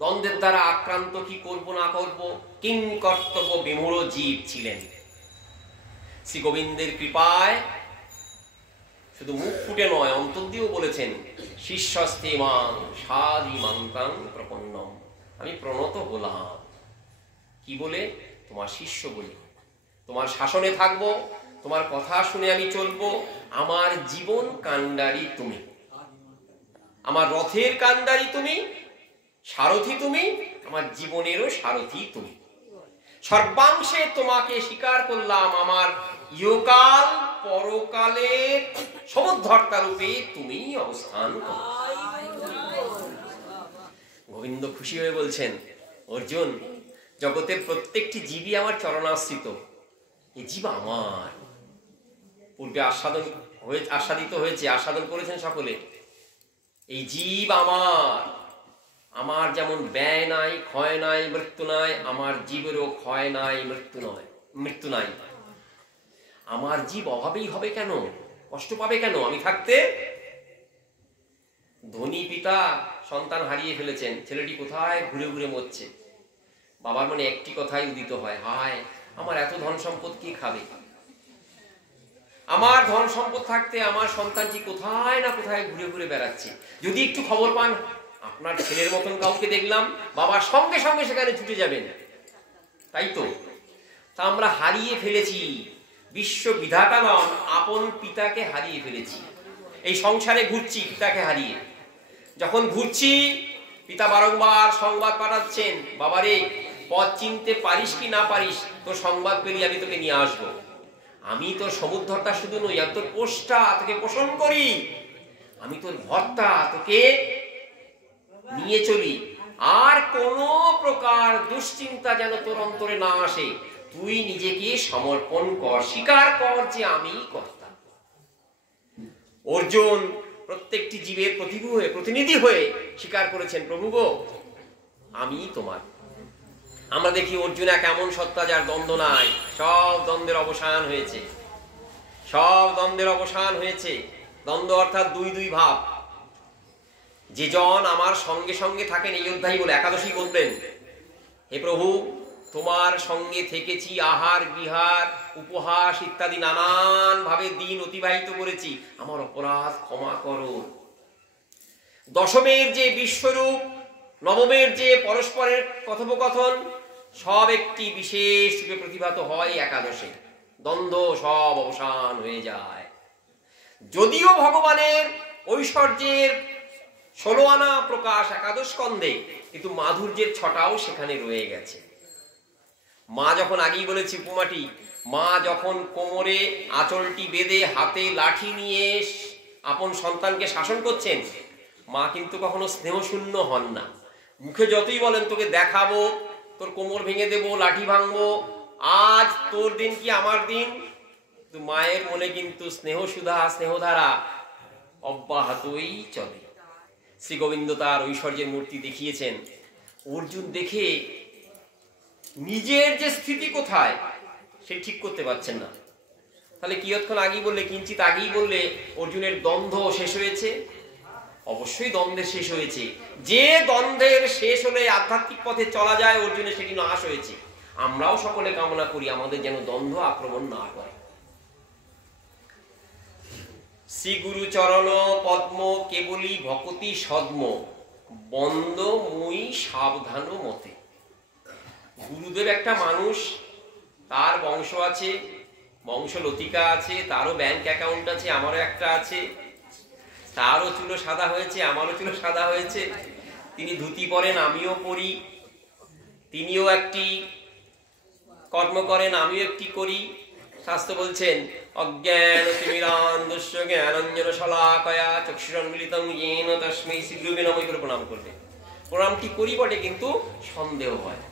দ্বন্দ্বের দ্বারা আক্রান্ত, কি করব না করব, কিং কর্তব্য বিমূঢ় জীব ছিলেন। শ্রী গোবিন্দের কৃপায় শুধু মুখ ফুটে নয়, অন্তর দিয়েও বলেছেন, শিষ্যস্তে মাং সাধি মাংকাং প্রপন্নম, আমি প্রণত হলাম। কি বলে? তোমার শিষ্য বলে, তোমার শাসনে থাকবো, তোমার কথা শুনে আমি চলবো। আমার জীবন কাণ্ডারি তুমি, আমার রথের কাণ্ডারি তুমি, সারথি তুমি, আমার জীবনেরও সারথি তুমি। সর্বাংশে তোমাকে স্বীকার করলাম, আমার ইহকাল পরকালের সমুদ্ধর্তা রূপে তুমি অবস্থান করো। গোবিন্দ খুশি হয়ে বলছেন, অর্জুন, জগতের প্রত্যেকটি জীবই আমার চরণাশ্রিত। এই জীব আমার, পূর্বে আস্বাদিত হয়েছে, আস্বাদন করেছেন সকলে। এই জীব আমার, আমার যেমন ব্যয় নাই, ক্ষয় নাই, মৃত্যু নাই, আমার জীবেরও ক্ষয় নাই, মৃত্যু নাই। আমার জীব অভাবেই হবে কেন, কষ্ট পাবে কেন আমি থাকতে? ধনী পিতা সন্তান হারিয়ে ফেলেছেন, ছেলেটি কোথায় ঘুরে ঘুরে মরছে। বাবার মনে একটি কথাই উদিত হয়, হায় আমার এত ধন সম্পদ কি খাবে? আমার ধন সম্পদ থাকতে আমার সন্তানটি কোথায় না কোথায় ঘুরে ঘুরে বেড়াচ্ছে। যদি একটু খবর পান, আপনার ছেলের মতন কাউকে দেখলাম, বাবার সঙ্গে সঙ্গে সেখানে ছুটে যাবেন। তাই তো, তা আমরা হারিয়ে ফেলেছি, বিশ্ব বিধাতাগণ আপন পিতাকে হারিয়ে ফেলেছি। এই সংসারে ঘুরছি পিতাকে হারিয়ে। যখন ঘুরছি, পিতা বারংবার সংবাদ পাঠাচ্ছেন, বাবারে পথ চিনতে পারিস কি না পারিস, তোর সংবাদ পেলি আমি তোকে নিয়ে আসবো। আমি তোর সমুদ্ধর্তা শুধু নই, আমি তোর পোষ্টা, তোকে পোষণ করি, আমি তোর ভর্তা, তোকে নিয়ে চলি। আর কোন প্রকার দুশ্চিন্তা যেন তোর অন্তরে না আসে। তুই নিজেকে সমর্পণ কর, স্বীকার কর যে আমি কর্তা। অর্জুন প্রত্যেকটি জীবের প্রতিনিধি হয়ে স্বীকার করেছেন, প্রভু গো আমি তোমার। আমরা দেখি অর্জুন এক এমন সত্তা যার দ্বন্দ্ব নাই, সব দ্বন্দ্বের অবসান হয়েছে, সব দ্বন্দ্বের অবসান হয়েছে। দ্বন্দ্ব অর্থাৎ দুই দুই ভাব। যে জন আমার সঙ্গে সঙ্গে থাকেন, এই অধ্যায় বলে একাদশী বলবেন, হে প্রভু তোমার সঙ্গে থেকেছি, আহার বিহার উপহাস ইত্যাদি নানান ভাবে দিন অতিবাহিত করেছি, আমার অপরাধ ক্ষমা করো। দশমের যে বিশ্বরূপ, নবমের যে পরস্পরের কথোপকথন, সব একটি বিশেষ রূপে প্রতিভাত হয় একাদশে। দ্বন্দ্ব সব অবসান হয়ে যায়। যদিও ভগবানের ঐশ্বর্যের 16 আনা প্রকাশ একাদশ স্কন্ধে, কিন্তু মাধুর্যের ছটাও সেখানে রয়ে গেছে। মা যখন, আগেই বলেছি উপমাটি, মা যখন কোমরে আঁচলটি বেঁধে হাতে লাঠি নিয়ে আপন সন্তানকে শাসন করছেন, মা কিন্তু কখনো স্নেহশূন্য হন না। মুখে যতই বলেন তোকে দেখাবো, তোর কোমর ভেঙে দেবো, লাঠি ভাঙবো, আজ তোর দিন কি আমার দিন, তো মায়ের মনে কিন্তু স্নেহসুধা স্নেহধারা অব্যাহতই চলে। শ্রী গোবিন্দ তার ঐশ্বর্যের মূর্তি দেখিয়েছেন। অর্জুন দেখে নিজের যে স্থিতি কোথায় সে ঠিক করতে পারছেন না। তাহলে কিয়ৎক্ষণ আগেই বললে, কিঞ্চিত আগেই বললে অর্জুনের দ্বন্দ্ব শেষ হয়েছে। অবশ্যই দ্বন্দ্বের শেষ হয়েছে। যে দ্বন্দ্বের শেষ হলে আধ্যাত্মিক পথে চলা যায়, অর্জুনের সেটি নাশ হয়েছে। আমরাও সকলে কামনা করি আমাদের যেন দ্বন্দ্ব আক্রমণ না করে। শ্রী গুরু চরণ পদ্ম কেবলি ভকতি সদ্ম বন্দ মুই সাবধান মতে। গুরুদেব একটা মানুষ, তার বংশ আছে, বংশলতিকা আছে, তারও ব্যাংক অ্যাকাউন্ট আছে, আমারও একটা আছে। তারও চুলো সাদা হয়েছে, আমারও চুলো সাদা হয়েছে। তিনি ধুতি পরেন, আমিও পরি। তিনিও একটি কর্ম করেন, আমিও একটি করি। শাস্ত্র বলছেন অজ্ঞান তিমিরান্ধস্য জ্ঞানাঞ্জন শলাকয়া চক্ষুরন্মিলিতং येन তস্मै শ্রীগুরুবে নমঃ করে প্রণাম করবে। প্রণামটি করি বটে, কিন্তু সন্দেহ হয়।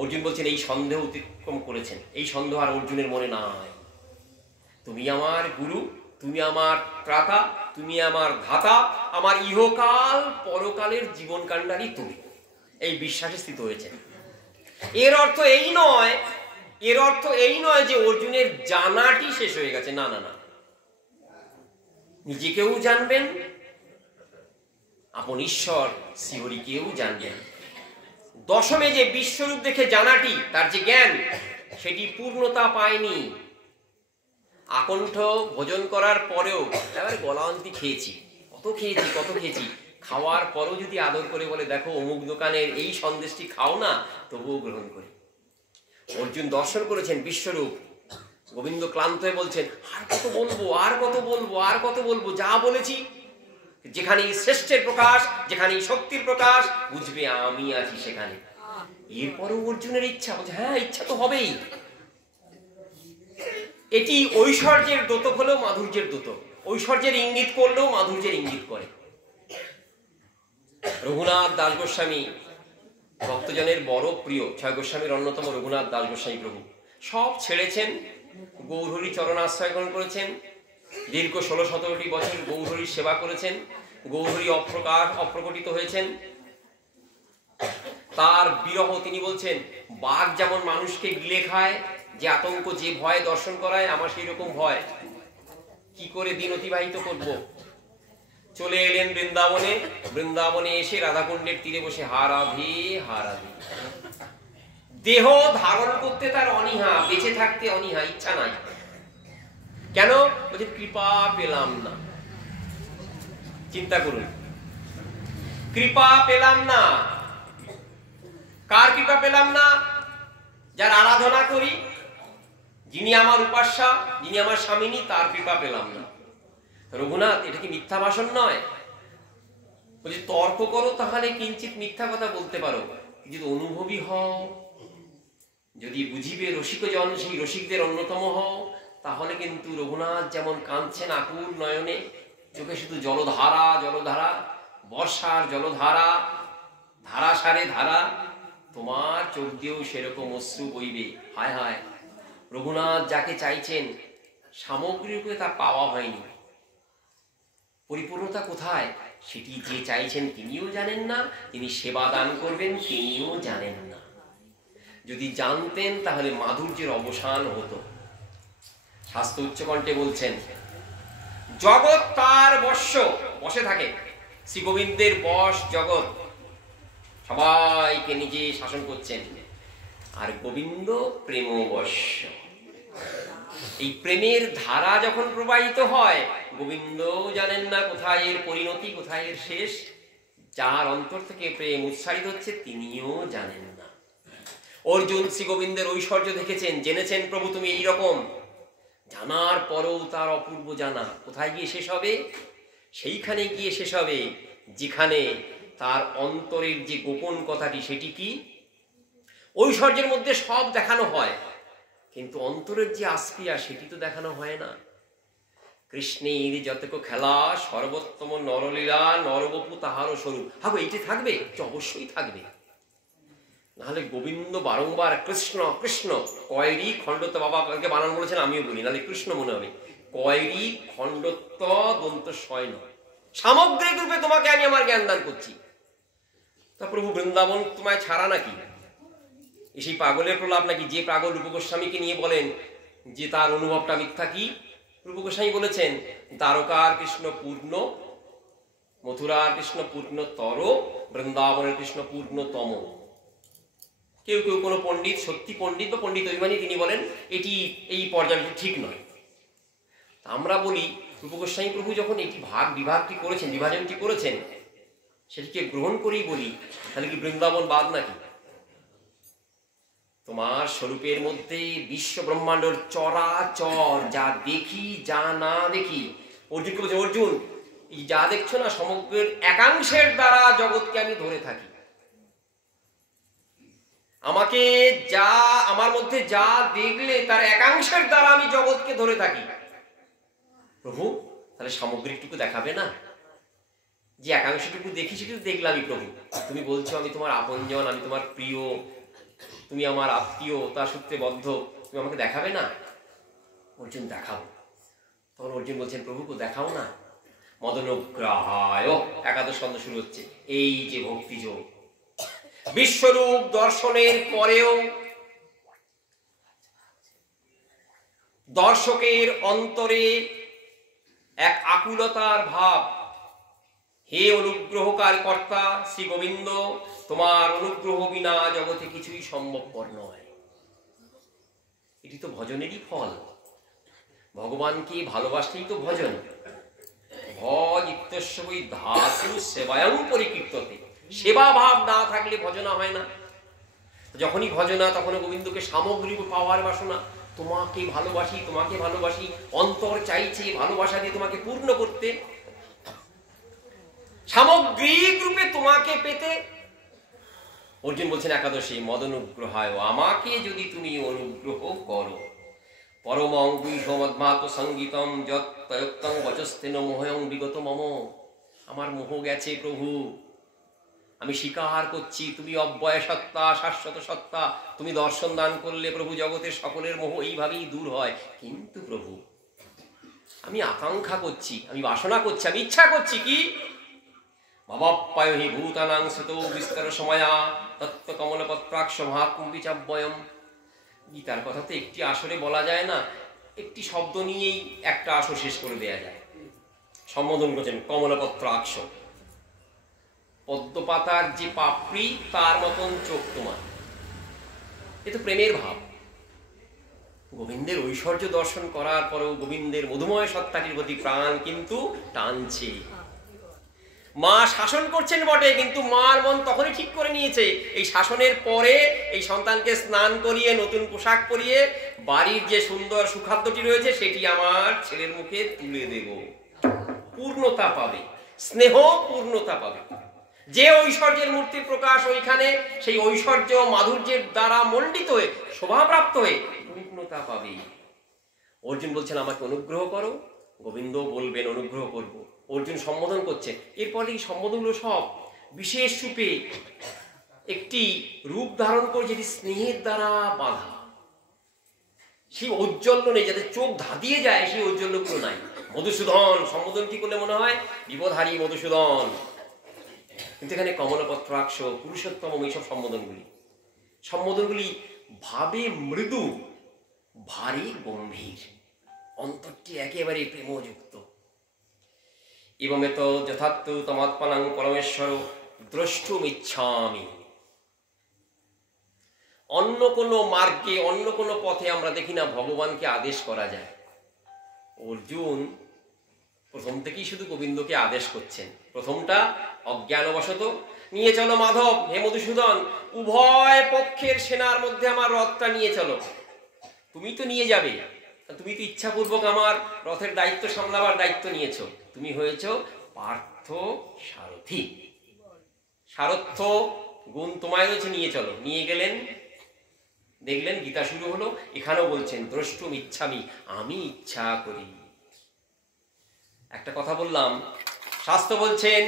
অর্জুন বলছেন এই সন্দেহ অতিক্রম করেছেন, এই সন্দেহ আর অর্জুনের মনে নাই। তুমি আমার গুরু, তুমি আমার ত্রাতা, তুমি আমার ধাতা, আমার ইহকাল পরকালের জীবন কাণ্ডারী তুমি, এই বিশ্বাসে স্থিত হয়েছেন। এর অর্থ এই নয় যে অর্জুনের জানাটি শেষ হয়ে গেছে। না না না, নিজেকেও জানবেন, আপন ঈশ্বর শ্রীহরিকেও জানবেন। দশমে যে বিশ্বরূপ দেখে জানাটি, তার যে জ্ঞান, সেটি পূর্ণতা পায়নি। আকণ্ঠ ভোজন করার পরেও এবার গলান্তি খেয়েছি, কত খেয়েছি, খাওয়ার পরও যদি আদর করে বলে দেখো অমুক দোকানের এই সন্দেশটি খাও না, তবুও গ্রহণ করি। অর্জুন দর্শন করেছেন বিশ্বরূপ। গোবিন্দ ক্লান্ত হয়ে বলছেন আর কত বলবো, যা বলেছি। যেখানেই শ্রেষ্ঠের প্রকাশ, যেখানেই শক্তির প্রকাশ, বুঝবে আমি আছি সেখানে। এরপরও অর্জুনের ইচ্ছা, বলছে হ্যাঁ ইচ্ছা তো হবেই। এটি ঐশ্বর্যের দ্যোতক হলেও মাধুর্যের দ্যোতক, ঐশ্বর্যের ইঙ্গিত করলেও মাধুর্যের ইঙ্গিত করে। রঘুনাথ দাস গোস্বামী ভক্তজনের বড় প্রিয়, ছয় গোস্বামীর অন্যতম রঘুনাথ দাস গোস্বামী প্রভু সব ছেড়েছেন, গৌরহরি চরণাশ্রয় গ্রহণ করেছেন। দীর্ঘ 16-17টি বছর গৌরহরির সেবা করেছেন। গৌরহরি অপ্রকটিত হয়েছেন। তার বিরহ, তিনি বলছেন বাঘ যেমন মানুষকে গিলে খায়, যে আতঙ্ক, যে ভয় দর্শন করায়, আমার সেই রকম ভয়। কি করে দিন অতিবাহিত করব? চলে এলেন বৃন্দাবনে এসে রাধাকুণ্ডের তীরে বসে হারাধে হারাধে। দেহ ধারণ করতে তার অনীহা, বেঁচে থাকতে অনীহা, ইচ্ছা নাই। কেন? বলছে কৃপা পেলাম না। চিন্তা করুন, কৃপা পেলাম না। কার কৃপা পেলাম না? যার আরাধনা করি, যিনি আমার উপাস্যা, যিনি আমার স্বামিনী, তার কৃপা পেলাম না। রঘুনাথ, এটা কি মিথ্যা ভাষণ নয়? বলছি তর্ক করো, তাহলে কিঞ্চিত মিথ্যা কথা বলতে পারো। যদি অনুভবী হও, যদি বুঝিবে রসিকজন, সেই রসিকদের অন্যতম হও, তাহলে কিন্তু রঘুনাথ যেমন কাঁদছেন আকুল নয়নে, চোখে শুধু জলধারা, বর্ষার জলধারা, ধারাসারে ধারা, তোমার চোখ দিয়েও সেরকম অশ্রু বইবে। হায় হায়, রঘুনাথ যাকে চাইছেন সামগ্রী রূপে তা পাওয়া হয়নি। পরিপূর্ণতা কোথায় সেটি যে চাইছেন তিনিও জানেন না, যিনি সেবা দান করবেন তিনিও জানেন না। যদি জানতেন তাহলে মাধুর্যের অবসান হতো। শাস্ত্র উচ্চকণ্ঠে বলছেন জগৎ তার বশ্য, বসে থাকে। শ্রী গোবিন্দের বশ জগৎ, সবাইকে নিজে শাসন করছেন। আর গোবিন্দ প্রেমবশ্য। এই প্রেমের ধারা যখন প্রবাহিত হয়, গোবিন্দও জানেন না কোথায় এর পরিণতি, কোথায় এর শেষ। যার অন্তর থেকে প্রেম উৎসারিত হচ্ছে তিনিও জানেন না। অর্জুন শ্রী গোবিন্দের ঐশ্বর্য দেখেছেন, জেনেছেন প্রভু তুমি এইরকম। জানার পরও তার অপূর্ব জানা কোথায় গিয়ে শেষ হবে? সেইখানে গিয়ে শেষ হবে যেখানে তার অন্তরের যে গোপন কথাটি, সেটি কি? ঐশ্বর্যের মধ্যে সব দেখানো হয়, কিন্তু অন্তরের যে আস্পিয়া সেটি তো দেখানো হয় না। কৃষ্ণের যতক খেলা সর্বোত্তম নরলীলা নরবপু তাহারও স্বরূপ। হাগো এইটি থাকবে? অবশ্যই থাকবে, নাহলে গোবিন্দ বারংবার কৃষ্ণ কৃষ্ণ, কয়েরি খণ্ডত্ব, বাবাকে বানান বলেছেন, আমিও বলি, নাহলে কৃষ্ণ মনে হবে। কয়েরি খণ্ডত্ব দন্ত শয় নয়, সামগ্রিক রূপে তোমাকে আমি আমার জ্ঞান দান করছি। তা প্রভু বৃন্দাবন তোমায় ছাড়া নাকি? সেই পাগলের প্রলাপ নাকি? যে পাগল রূপ গোস্বামীকে নিয়ে বলেন যে তার অনুভবটা মিথ্যা, কি রূপ গোস্বামী বলেছেন? দ্বারকার কৃষ্ণ পূর্ণ, মথুরার কৃষ্ণ পূর্ণতর, বৃন্দাবনের কৃষ্ণ পূর্ণতম। কেউ কেউ কোনো পণ্ডিত, সত্যি পণ্ডিত বা পণ্ডিত অভিমানী, তিনি বলেন এটি এই পর্যায়টি ঠিক নয়। আমরা বলি রূপ গোস্বামী প্রভু যখন এটি বিভাগটি করেছেন, বিভাজনটি করেছেন, সেটিকে গ্রহণ করেই বলি, তাহলে কি বৃন্দাবন বাদ নাকি? তোমার স্বরূপের মধ্যে বিশ্ব ব্রহ্মাণ্ডর চরাচর, যা দেখি যা না দেখি, অর্জুনকে বলছে, অর্জুন এই যা দেখছো না, সমগ্রের একাংশের দ্বারা জগৎকে আমি ধরে থাকি। আমাকে যা, আমার মধ্যে যা দেখলে তার একাংশের দ্বারা আমি জগৎকে ধরে থাকি। প্রভু তাহলে সামগ্রিকটুকু দেখাবে না? যে একাংশটুকু দেখি সেটুকু দেখলামই প্রভু। তুমি বলছো আমি তোমার আপনজন, আমি তোমার প্রিয়, তুমি আমার আত্মীয়, তার সূত্রে বদ্ধ, তুমি আমাকে দেখাবে না? অর্জুন দেখাও। তখন অর্জুন বলছেন, প্রভু দেখাও না। মদনুগ্রহায় একাদশ ছন্দ শুরু হচ্ছে। এই যে ভক্তিযোগ, বিশ্বরূপ দর্শনের পরেও দর্শকের অন্তরে এক আকুলতার ভাব। হে অনুগ্রহকার কর্তা শ্রী গোবিন্দ, তোমার অনুগ্রহ বিনা জগতে কিছুই সম্ভবপর নয়। এটি তো ভজনেরই ফল। ভগবানকে ভালোবাসলেই তো ভজন। ভজ ইত্যস্য বৈ ধাতু সেবায়ং পরিকীর্ততে। সেবা ভাব না থাকলে ভজনা হয় না। যখনই ভজনা, তখন গোবিন্দকে সামগ্রিক পাওয়ার বাসনা। তোমাকে ভালোবাসি, তোমাকে ভালোবাসি, অন্তর চাইছে ভালোবাসা দিয়ে তোমাকে পূর্ণ করতে, সামগ্রিক রূপে তোমাকে পেতে। অর্জুন বলছেন একাদশী, মদনুগ্রহায়, আমাকে যদি তুমি অনুগ্রহ করো। পরমং গুহ্যমদ্মাত সঙ্গীতম যত্তয়ক্তং বচস্তেন মোহয়ং বিগত মম। আমার মোহ গেছে প্রভু, আমি স্বীকার করছি তুমি অব্যয় সত্তা, শাশ্বত সত্তা। তুমি দর্শন দান করলে প্রভু জগতের সকলের মোহ এইভাবেই দূর হয়। কিন্তু প্রভু আমি আকাঙ্ক্ষা করছি, আমি বাসনা করছি, আমি ইচ্ছা করছি কি? ভবাপ্পায় হি ভূতানাং শ্রুতৌ বিস্তর সময়া তত্ত্ব কমলপত্রাক্ষ মহাকুম্বিচাব্যয়ম। গীতার কথা তো একটি আসরে বলা যায় না, একটি শব্দ নিয়েই একটা আসর শেষ করে দেয়া যায়। সম্বোধন করছেন কমলপত্রাক্ষ, পদ্মপাতার যে পাপড়ি তার মতন চোখ তোমার। এ তো প্রেমের ভাব। গোবিন্দের ঐশ্বর্য দর্শন করার পরেও গোবিন্দের মধুময় সত্তাটির প্রতি প্রাণ কিন্তু টানছে। মা শাসন করছেন বটে, কিন্তু মার মন তখনই ঠিক করে নিয়েছে এই শাসনের পরে এই সন্তানকে স্নান করিয়ে নতুন পোশাক পরিয়ে বাড়ির যে সুন্দর সুখাদ্যটি রয়েছে সেটি আমার ছেলের মুখে তুলে দেব। পূর্ণতা পাবে, স্নেহ পূর্ণতা পাবে। যে ঐশ্বর্যের মূর্তির প্রকাশ ওইখানে, সেই ঐশ্বর্য মাধুর্যের দ্বারা মণ্ডিত হয়ে শোভাপ্রাপ্ত হয়ে পূর্ণতা পাবে। অর্জুন বলছেন আমাকে অনুগ্রহ করো, গোবিন্দ বলবেন অনুগ্রহ করব। অর্জুন সম্বোধন করছে। এরপরে এই সম্বোধনগুলো সব বিশেষ রূপে একটি রূপ ধারণ করে, যেটি স্নেহের দ্বারা বাঁধা। সেই ঔজ্জ্বল্য নেই, যাতে চোখ ধাঁধিয়ে যায়, সেই ঔজ্জ্বল্যগুলো নাই। মধুসূদন সম্বোধন কি করলে মনে হয়? বিপদহারী মধুসূদন। কিন্তু এখানে কমলপত্রাক্ষ, পুরুষোত্তম, এইসব সম্বোধনগুলি ভাবে মৃদু, ভারী গম্ভীর, অন্তরটি একেবারে প্রেমযুক্ত। এবং তো যথার্থ তমাত্মানাং পরমেশ্বর দ্রষ্টুমিচ্ছামি। অন্য কোনো মার্গে, অন্য কোনো পথে আমরা দেখি না ভগবানকে আদেশ করা যায়। অর্জুন প্রথম থেকেই শুধু গোবিন্দকে আদেশ করছেন। প্রথমটা অজ্ঞানবশত, নিয়ে চলো মাধব, হে মধুসূদন, উভয় পক্ষের সেনার মধ্যে আমার রথটা নিয়ে চলো। তুমি তো নিয়ে যাবে, তুমি তো ইচ্ছাপূর্বক আমার রথের দায়িত্ব সামলাবার দায়িত্ব নিয়েছো। তুমি হয়েছ পার্থ সারথি, সারথ্য গুণ তোমায় রয়েছে, নিয়ে চলো। নিয়ে গেলেন, দেখলেন গীতা শুরু হলো। এখানেও বলছেন দ্রষ্টুম ইচ্ছামি, আমি ইচ্ছা করি। একটা কথা বললাম, শাস্ত্র বলছেন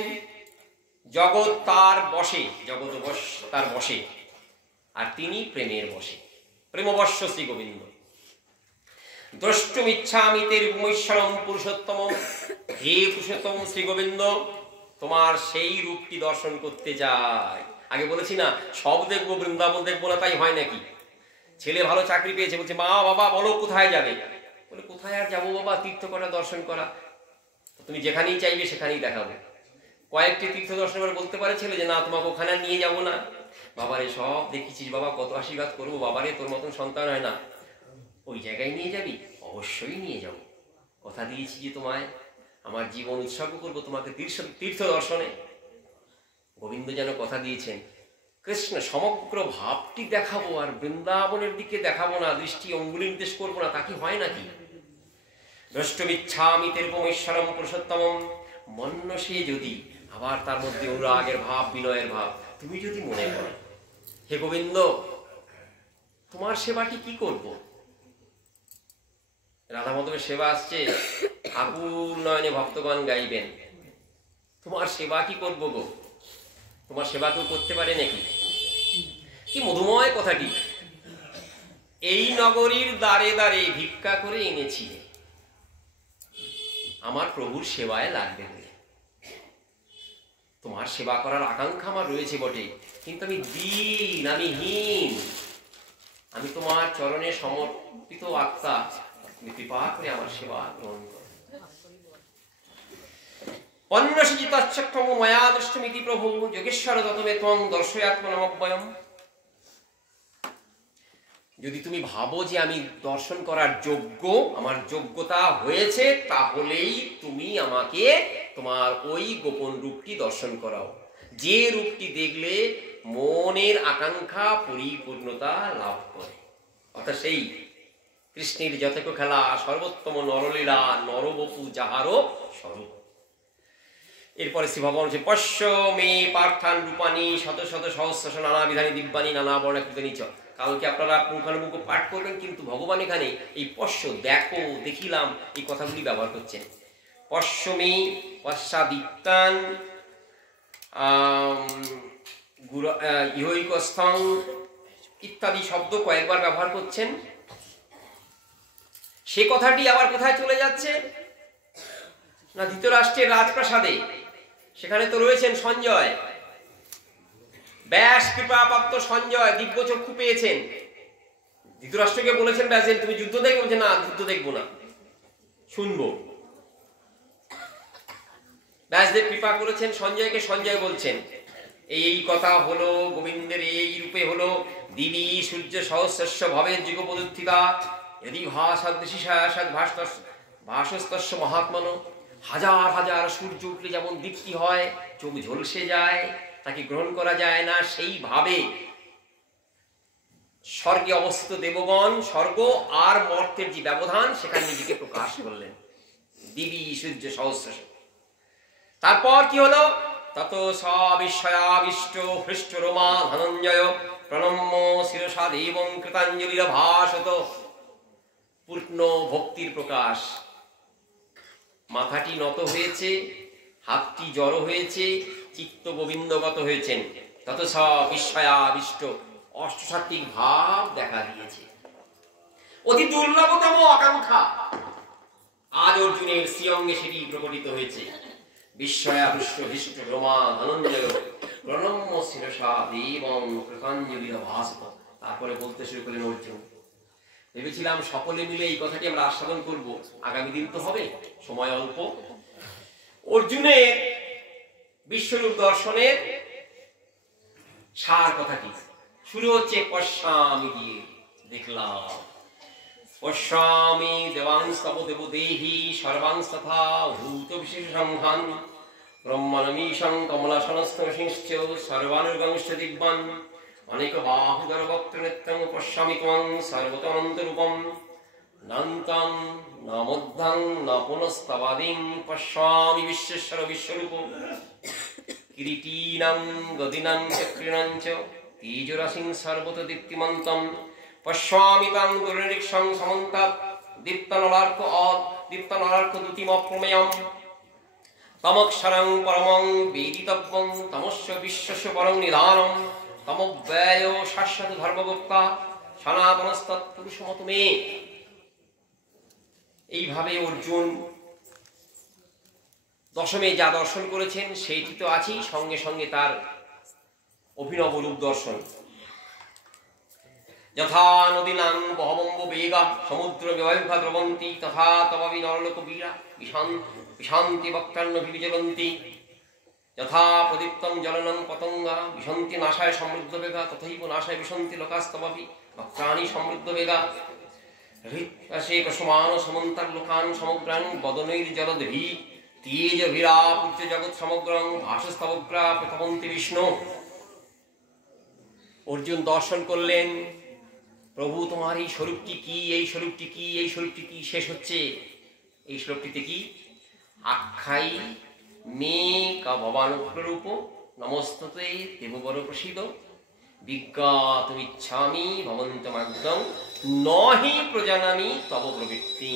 জগৎ তার বশে, জগৎ তার বশে, আর তিনি প্রেমের বশে। প্রেমবশ্য শ্রী গোবিন্দ। দ্রষ্টুমিচ্ছামি তে রূপমৈশ্বরম পুরুষোত্তম। হে পুরুষোত্তম শ্রী গোবিন্দ, তোমার সেই রূপটি দর্শন করতে যাই। আগে বলেছি না, সব দেখবো বৃন্দাবন দেখবো না, তাই হয় নাকি? ছেলে ভালো চাকরি পেয়েছে, বলছে মা বাবা বলো কোথায় যাবে? বলে কোথায় আর যাবো বাবা, তীর্থ করা, দর্শন করা। তুমি যেখানেই চাইবে সেখানেই দেখাবো। কয়েকটি তীর্থ দর্শন করে বলতে পারে ছেলে যে না তোমাকে ওখানে নিয়ে যাবো না। বাবারে সব দেখেছিস বাবা, কত আশীর্বাদ করবো, বাবারে তোর মতন সন্তান হয় না। ওই জায়গায় নিয়ে যাবি? অবশ্যই নিয়ে যাব, কথা দিয়েছি যে তোমায় আমার জীবন উৎসর্গ করবো তোমাকে তীর্থ দর্শনে। গোবিন্দ যেন কথা দিয়েছেন, কৃষ্ণ সমগ্র ভাবটি দেখাবো আর বৃন্দাবনের দিকে দেখাবো না, দৃষ্টি অঙ্গুলি নির্দেশ করবো না, তা কি হয় নাকি? দ্রষ্টুমিচ্ছামি তে রূপমৈশ্বরম পুরুষোত্তমম। মন্যসে যদি, আবার তার মধ্যে অনুরাগের ভাব, বিনয়ের ভাব, তুমি যদি মনে করো হে গোবিন্দ তোমার সেবাটি কি করব? রাধা মাধবের সেবা আসছে, আকুল নয়নে ভক্তগণ গাইবেন, তোমার সেবা কি করবো গো? তোমার সেবা কেউ করতে পারে নাকি? কি মধুময় কথাটি। এই নগরীর দ্বারে দ্বারে ভিক্ষা করে এনেছি আমার প্রভুর সেবায় লাগবে বলে। তোমার সেবা করার আকাঙ্ক্ষা আমার রয়েছে বটে, কিন্তু আমি দীন, আমি হীন, আমি তোমার চরণে সমর্পিত আত্মা, কৃপা করে আমার সেবা গ্রহণ করো। পণ্যসিজিতচ্ছক্রম ময়া দৃষ্টমিতি প্রভু যোগেশ্বর ততমে ত্বং দর্শয়াত্মনমব্যয়ম। যদি তুমি ভাবো যে আমি দর্শন করার যোগ্য, আমার যোগ্যতা হয়েছে, তাহলেই তুমি আমাকে তোমার ওই গোপন রূপটি দর্শন করাও, যে রূপটি দেখলে মনের আকাঙ্ক্ষা পরিপূর্ণতা লাভ করে। অর্থাৎ সেই কৃষ্ণের যতক খেলা, সর্বোত্তম নরলীলা, নরবপু যাহারও স্বরূপ। এরপরে শ্রী ভগবান হচ্ছে পশ্য মে পার্থান রূপানি শত শত সহস্র নানা বিধানী দিব্যানি নানা বর্ণাকৃত। কালকে আপনারা পুঙ্খানুপুঙ্খ পাঠ করবেন, কিন্তু ভগবান এখানে এই পশ্য, দেখো, দেখিলাম, এই কথাগুলি ব্যবহার করছেন। পশ্যমে, পশ্চাদিত্যান, ইহৈকস্থং ইত্যাদি শব্দ কয়েকবার ব্যবহার করছেন। সে কথাটি আবার কোথায় চলে যাচ্ছে না, ধৃতরাষ্ট্রের রাজপ্রাসাদে। সেখানে তো রয়েছেন সঞ্জয়, ব্যাস কৃপাপ্রাপ্ত সঞ্জয় দিব্য চক্ষু পেয়েছেন। ধৃতরাষ্ট্রকে বলেছেন ব্যাসদেব তুমি যুদ্ধ দেখবে, বলছে না যুদ্ধ দেখবো না, শুনবো। ব্যাসদেব কৃপা করেছেন সঞ্জয়কে, সঞ্জয় বলছেন এই কথা হলো গোবিন্দের এই রূপে হলো দিবি সূর্য সহস্রস্য ভবের যুগ পদুত্থিতা यदि ভাষস্তস্য মহাত্মন। হাজার হাজার সূর্য উঠলে যেমন দীপ্তি হয়, চোখ ঝলসে যায়, তাকে গ্রহণ করা যায় না, সেইভাবে স্বর্গে অবস্থিত দেবগণ স্বর্গ আর মর্তের যে ব্যবধান সেখানে নিজেকে প্রকাশ করলেন, দিবি সূর্য সহস্র। তারপর কি হলো, তত সবিস্ময়াবিষ্ট হৃষ্ট রোমা ধনঞ্জয় প্রণম্য শিরসা দেবং কৃতাঞ্জলির ভাষত। পূর্ণ ভক্তির প্রকাশ, মাথাটি নত হয়েছে, হাতটি জড়ো হয়েছে, চিত্ত গোবিন্দগত হয়েছেন। তত সবিস্ময়াবিষ্ট অষ্টসাত্ত্বিক ভাব দেখা দিয়েছে। অতি দুর্লভতম আকাঙ্ক্ষা আজ অর্জুনের শ্রীঅঙ্গে সেটি প্রকটিত হয়েছে। বিস্ময়াবিষ্ট হৃষ্ট রোমা ধনঞ্জয় প্রণম্য শিরসা দেবং কৃতাঞ্জলির ভাষত। তারপরে বলতে শুরু করলেন অর্জুন। ভেবেছিলাম সকলে মিলে এই কথাটি আমরা আস্বাদন করব, আগামী দিন তো হবে, সময় অল্প। অর্জুনের বিশ্বরূপ দর্শনের সার কথাটি শুরু হচ্ছে পশ্যামি দিয়ে, দেখলাম। পশ্যামি দেবাংস্তব দেব দেহি সর্বাংশ তথা ভূত বিশেষ সংহান ব্রহ্মণমীশং কমলাসনস্থিংশ্চ সর্বানুর্গংশ্চ দিব্যান অনেক বাহুদর বক্ত্র নেত্রং পশ্যামি ত্বং সর্বতনন্তরূপম নান্তং না মধ্যং না পুনস্তবাদিং পশ্যামি বিশ্বেশ্বর বিশ্বরূপ কিরীটীনাং গদিনাং চক্রিণাং চ তেজরাশিং সর্বত দীপ্তিমন্তম পশ্যামি তাং দুর্নিরীক্ষং সমন্তাৎ দীপ্তনলার্ক দীপ্তনলার্ক দ্যুতিমপ্রমেয়ম তমক্ষরং পরমং বেদিতব্যং তমস্য বিশ্বস্য পরং নিধানম তমব্যয় শাশ্বত ধর্মগুপ্তা সনাতনস্তৎপুরুষমতমে। এইভাবে অর্জুন দশমে যা দর্শন করেছেন সেইটি তো আছেই, সঙ্গে সঙ্গে তার অভিনব রূপ দর্শন। যথা নদীনাং বহবম্ব বেগা সমুদ্র বিবাহুখা দ্রবন্তি তথা তবাবি নরলোক বীরা বিশান্তি বক্তান্ন বিবিজলন্তি যথা প্রদীপ্তং জলনং পতঙ্গা বিশন্তি নাশায় সমৃদ্ধ বেগা তথৈব নাশায় বিশন্তি লোকাস্তবাবি বক্তানি সমৃদ্ধ বেগা হৃৎপাশে প্রসমান সমন্তার লোকান সমগ্রাং বদনৈর জলধি তেজ ভীরা পুচ্চ জগৎ সমগ্রং ভাষস্তবগ্রা প্রথমন্তি বিষ্ণু। অর্জুন দর্শন করলেন, প্রভু তোমার এই স্বরূপটি কি, এই স্বরূপটি কি, এই স্বরূপটি কি। শেষ হচ্ছে এই শ্লোকটিতে কি, আখ্যাই মে কা ভবানুগ্ররূপ নমস্ততে দেববর প্রসিদ বিজ্ঞাতমিচ্ছামি ভবন্তমাগ্রং নহি প্রজানামি তব প্রবৃত্তি।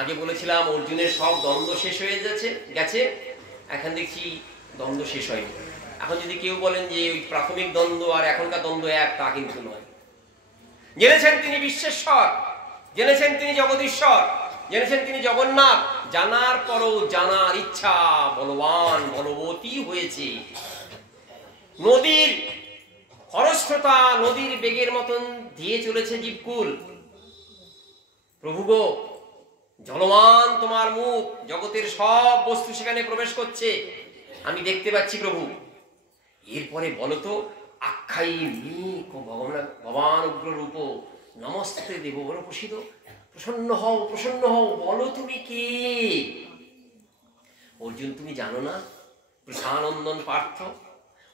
আগে বলেছিলাম অর্জুনের সব দ্বন্দ্ব শেষ হয়ে গেছে, এখন দেখছি দ্বন্দ্ব শেষ হয়নি। এখন যদি কেউ বলেন যে ওই প্রাথমিক দ্বন্দ্ব আর এখনকার দ্বন্দ্ব এক, তা কিন্তু নয়। জেনেছেন তিনি বিশ্বেশ্বর, জেনেছেন তিনি জগদীশ্বর, জেনেছেন তিনি জগন্নাথ, জানার পরও জানার ইচ্ছা বলবান বলবতী হয়েছে। নদীর খরস্রোতা নদীর বেগের মতন দিয়ে চলেছে জীবকুল। প্রভু গো, জলমান তোমার মুখ, জগতের সব বস্তু সেখানে প্রবেশ করছে, আমি দেখতে পাচ্ছি প্রভু। এরপরে বলতো আখ্যাই ভগবান উগ্র রূপ নমস্তে দেববর প্রসিদ, প্রসন্ন হও, প্রসন্ন হও, বলো তুমি কে। অর্জুন তুমি জানো না কৃষ্ণানন্দন পার্থ,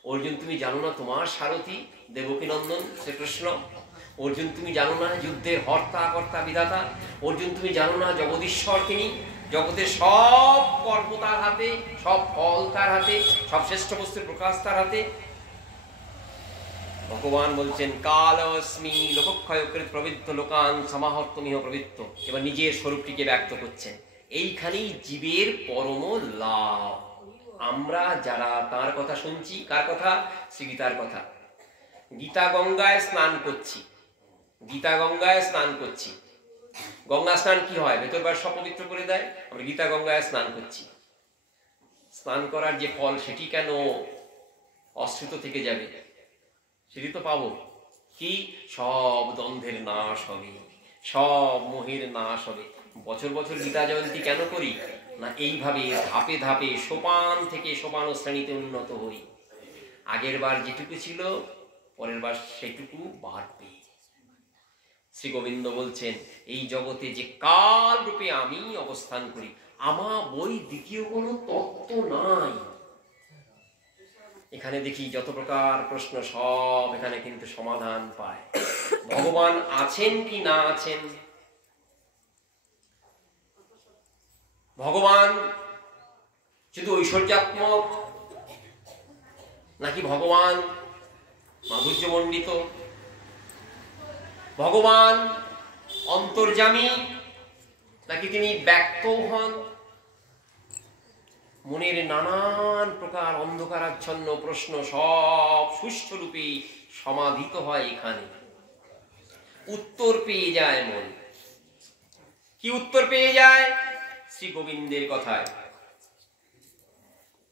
অর্জুন তুমি জানো না তোমার সারথী দেবকী নন্দন শ্রীকৃষ্ণ, অর্জুন তুমি জানো না যুদ্ধের হর্তা কর্তা বিধাতা, অর্জুন তুমি জানো না জগদীশ্বর তিনি, জগতের সব কর্ম তার হাতে, সব ফল তার হাতে, সব শ্রেষ্ঠ বস্তুর প্রকাশ তার হাতে। ভগবান বলছেন কালস্মি লোকক্ষয়কৃত প্রবৃত্ত লোকান সমাহর্তমিহ প্রবৃত্ত। এবার নিজের স্বরূপটিকে ব্যক্ত করছেন। এইখানেই জীবের পরম লাভ। আমরা যারা তার কথা শুনছি, কার কথা? শ্রীগীতার কথা। গীতা গঙ্গায় স্নান করছি, গীতা গঙ্গায় স্নান করছি। গঙ্গা স্নান কি হয়? ভেতরবার সব পবিত্র করে দেয়। আমরা গীতা গঙ্গায় স্নান করছি। স্নান করার যে ফল সেটি কেন অশ্রিত থেকে যাবে? সেটি তো পাবো। কি? সব দ্বন্দ্বের নাশ হবে, সব মোহের নাশ হবে। বছর বছর গীতা জয়ন্তী কেন করি না? এইভাবে ধাপে ধাপে সোপান থেকে সোপান শ্রেণীতে উন্নত হই। আগের বার যেটুকু ছিল পরের বার সেটুকু বাড়বে। শ্রী গোবিন্দ বলছেন এই জগতে যে কাল রূপে আমি অবস্থান করি, আমার বই দ্বিতীয় কোনো তত্ত্ব নাই। এখানে দেখি যত প্রকার প্রশ্ন সব এখানে কিন্তু সমাধান পায়। ভগবান আছেন কি না আছেন? ভগবান শুধু ঐশ্বর্যাত্মক, নাকি ভগবান মাধুর্যমণ্ডিত? ভগবান অন্তর্যামী, নাকি তিনি ব্যক্ত হন? মনের নানান প্রকার অন্ধকারাচ্ছন্ন প্রশ্ন সব সুষ্ঠুরূপে সমাধিত হয় এখানে। উত্তর পেয়ে যায় মন। কি উত্তর পেয়ে যায়? শ্রী গোবিন্দের কথায়।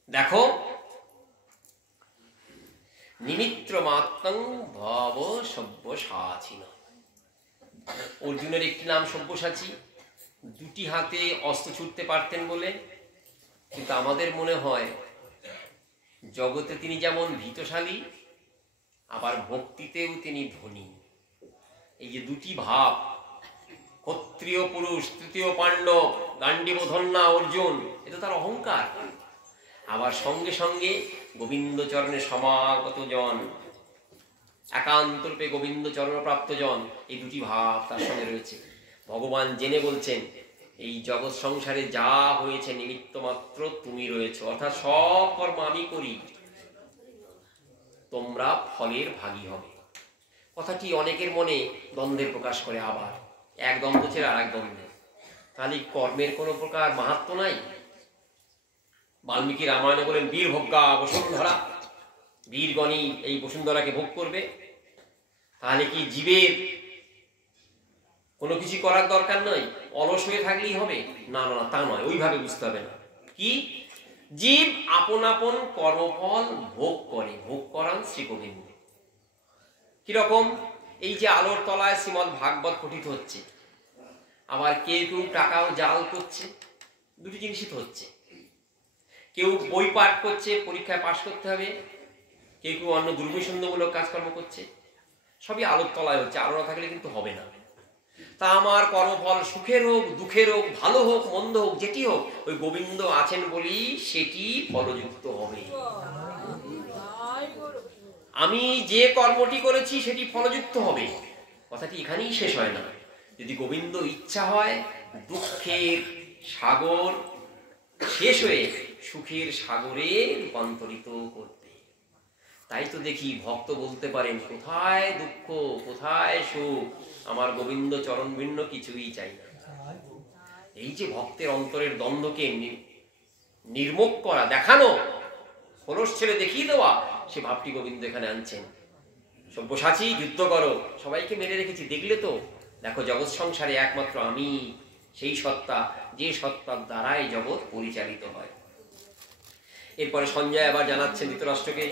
দেখো, নিমিত্র মাত্রং ভব সব্যসাচী। অর্জুনের একটি নাম সব্যসাচী, দুটি হাতে অস্ত্র ছুটতে পারতেন বলে। কিন্তু আমাদের মনে হয় জগতে তিনি যেমন ভীতশালী, আবার ভক্তিতেও তিনি ধনী। এই যে দুটি ভাব, ক্ষত্রিয় পুরুষ, তৃতীয় পাণ্ডব, গান্ডীব ধন্যা অর্জুন, এটা তার অহংকার। আবার সঙ্গে সঙ্গে গোবিন্দ চরণে সমাগত জন, একান্তরূপে গোবিন্দ চরণ প্রাপ্ত জন, এই দুটি ভাব তার সঙ্গে রয়েছে। ভগবান জেনে বলছেন এই জগৎ সংসারে যা হয়েছে নিমিত্ত মাত্র তুমি রয়েছে, অর্থাৎ সব কর্ম আমি করি, তোমরা ফলের ভাগী হবে। কথাটি অনেকের মনে দ্বন্দ্বের প্রকাশ করে। আবার এক দ্বন্দ্ব ছেড়ে আর এক দ্বন্দ্বে, তাহলে কর্মের কোনো প্রকার মাহাত্ম্য নাই? বাল্মীকি রামায়ণে বলেন বীর ভোগ্যা বসুন্ধরা, বীরগণই এই বসুন্ধরাকে ভোগ করবে। তাহলে কি জীবের কোনো কিছু করার দরকার নয়, অলস হয়ে থাকলেই হবে? না না না, তা নয়, ওইভাবে বুঝতে হবে না। কি? জীব আপন আপন কর্মফল ভোগ করে, ভোগ করান শ্রী গোবিন্দ। কিরকম? এই যে আলোর তলায় শ্রীমদ ভাগবত পঠিত হচ্ছে, আবার কেউ কেউ টাকাও জাল করছে, দুটি জিনিসই তো হচ্ছে। কেউ বই পাঠ করছে, পরীক্ষায় পাশ করতে হবে, কেউ কেউ অন্য দুর্বিসন্ধমূলক কাজকর্ম করছে, সবই আলোর তলায় হচ্ছে। আলো না থাকলে কিন্তু হবে না। তা আমার কর্মফল সুখের হোক দুঃখের হোক, ভালো হোক মন্দ হোক, যেটি হোক, ওই গোবিন্দ আছেন বলি সেটি ফলযুক্ত হবে। আমি যে কর্মটি করেছি সেটি ফলযুক্ত হবে, কথাটি এখানেই শেষ হয় না। যদি গোবিন্দ ইচ্ছা হয় দুঃখের সাগর শেষ হয়ে সুখের সাগরে রূপান্তরিত করতে। তাই তো দেখি ভক্ত বলতে পারেন, কোথায় দুঃখ কোথায় সুখ, আমার গোবিন্দ চরণ ভিন্ন কিছুই চাই না। এই যে ভক্তের অন্তরের দ্বন্দ্বকে নির্মুখ করা, দেখানো, খোলস ছেড়ে দেখিয়ে দেওয়া, সে ভাবটি গোবিন্দ এখানে আনছেন। সব্যসাচী যুদ্ধ করো, সবাইকে মেরে রেখেছি, দেখলে তো? দেখো জগৎ সংসারে একমাত্র আমি সেই সত্তা, যে সত্তার দ্বারাই জগৎ পরিচালিত হয়। এরপরে সঞ্জয় আবার জানাচ্ছেন ধৃতরাষ্ট্রকে,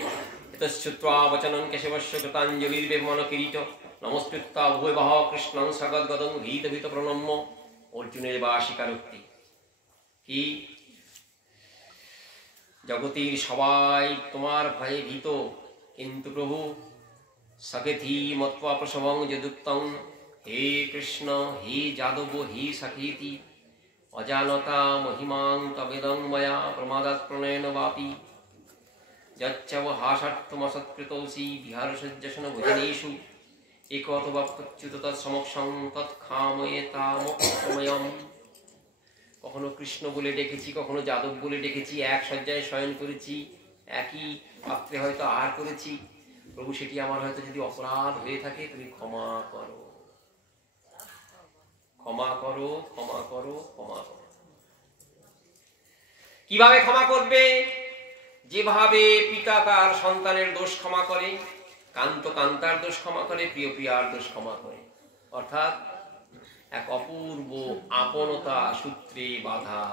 এতশ্রুত্বা বচনং কেশবস্য কৃতাঞ্জলির্বেমন কিরীট নমস্কৃত্বা উভয়বাহ কৃষ্ণং সগদ্গদং ভীত ভীত প্রণম্য। অর্জুনের বা স্বীকারোক্তি কি? জগতের সবাই তোমার ভয়ে ভীত, কিন্তু প্রভু সকেথি মত্বা প্রসবং যদুক্তং হে কৃষ্ণ হে যাদব হে সখেতি অজানতা মহিমাং তবেদং ময়া প্রমাদাৎ প্রণয়ন বাপি যচ্চব হাসার্থমসৎকৃতৌসি বিহারসজ্জসন ভোজনেষু এক অথবা প্রচ্যুত তৎসমক্ষং তৎক্ষাময়েতামক্ষময়ম। কখনো কৃষ্ণ বলে ডেকেছি, কখনো যাদব বলে ডেকেছি, এক শয্যায় শয়ন করেছি, একই পাত্রে হয়তো আহার করেছি। প্রভু সেটি আমার হয়তো যদি অপরাধ হয়ে থাকে, তুমি ক্ষমা করো, ক্ষমা করো, ক্ষমা করো, ক্ষমা করো। কিভাবে ক্ষমা করবে? যেভাবে পিতা তার সন্তানের দোষ ক্ষমা করে, কান্ত কান্তার দোষ ক্ষমা করে, প্রিয় প্রিয়ার দোষ ক্ষমা করে। অর্থাৎ এক অপূর্ব আপনতা সূত্রে বাধা।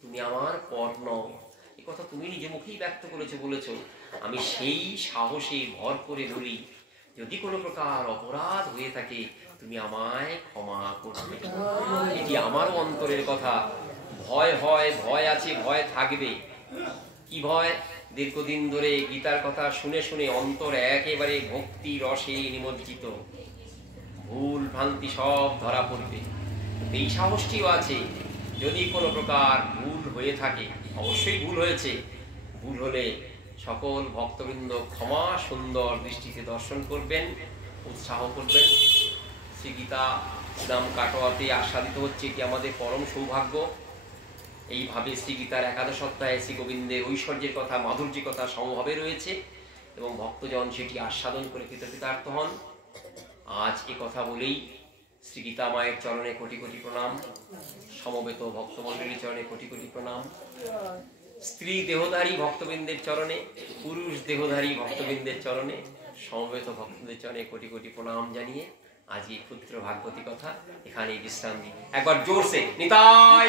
তুমি আমার পর নও, এ কথা তুমি নিজে মুখেই ব্যক্ত করেছো, বলেছ। আমি সেই সাহসে ভর করে বলি, যদি কোনো প্রকার অপরাধ হয়ে থাকে তুমি আমায় ক্ষমা করবে। এটি আমারও অন্তরের কথা। ভয় হয়, ভয় আছে, ভয় থাকবে। কি ভয়? দীর্ঘদিন ধরে গীতার কথা শুনে শুনে অন্তর একেবারে ভক্তি রসে নিমজ্জিত, ভুল ভ্রান্তি সব ধরা পড়বে। এই সাহসটিও আছে, যদি কোনো প্রকার ভুল হয়ে থাকে, অবশ্যই ভুল হয়েছে, ভুল হলে সকল ভক্তবৃন্দ ক্ষমা সুন্দর দৃষ্টিতে দর্শন করবেন, উৎসাহ করবেন। শ্রী গীতা নাম কাটোয়াতে আস্বাদিত হচ্ছে, এটি আমাদের পরম সৌভাগ্য। এইভাবে শ্রী গীতার একাদশ অধ্যায়ে শ্রী গোবিন্দের ঐশ্বর্যের কথা, মাধুর্যের কথা সমভাবে রয়েছে এবং ভক্তজন সেটি আস্বাদন করে কৃতকৃতার্থ হন। আজ এ কথা বলেই শ্রী গীতা মায়ের চরণে কোটি কোটি প্রণাম, সমবেত ভক্তমণ্ডলীর চরণে কোটি কোটি প্রণাম, স্ত্রী দেহধারী ভক্তবৃন্দের চরণে, পুরুষ দেহধারী ভক্তবৃন্দের চরণে, সমবেত ভক্তদের চরণে কোটি কোটি প্রণাম জানিয়ে আজ এই ক্ষুদ্র ভাগবতী কথা এখানেই বিশ্রাম দিই। একবার জোরসে নিতাই।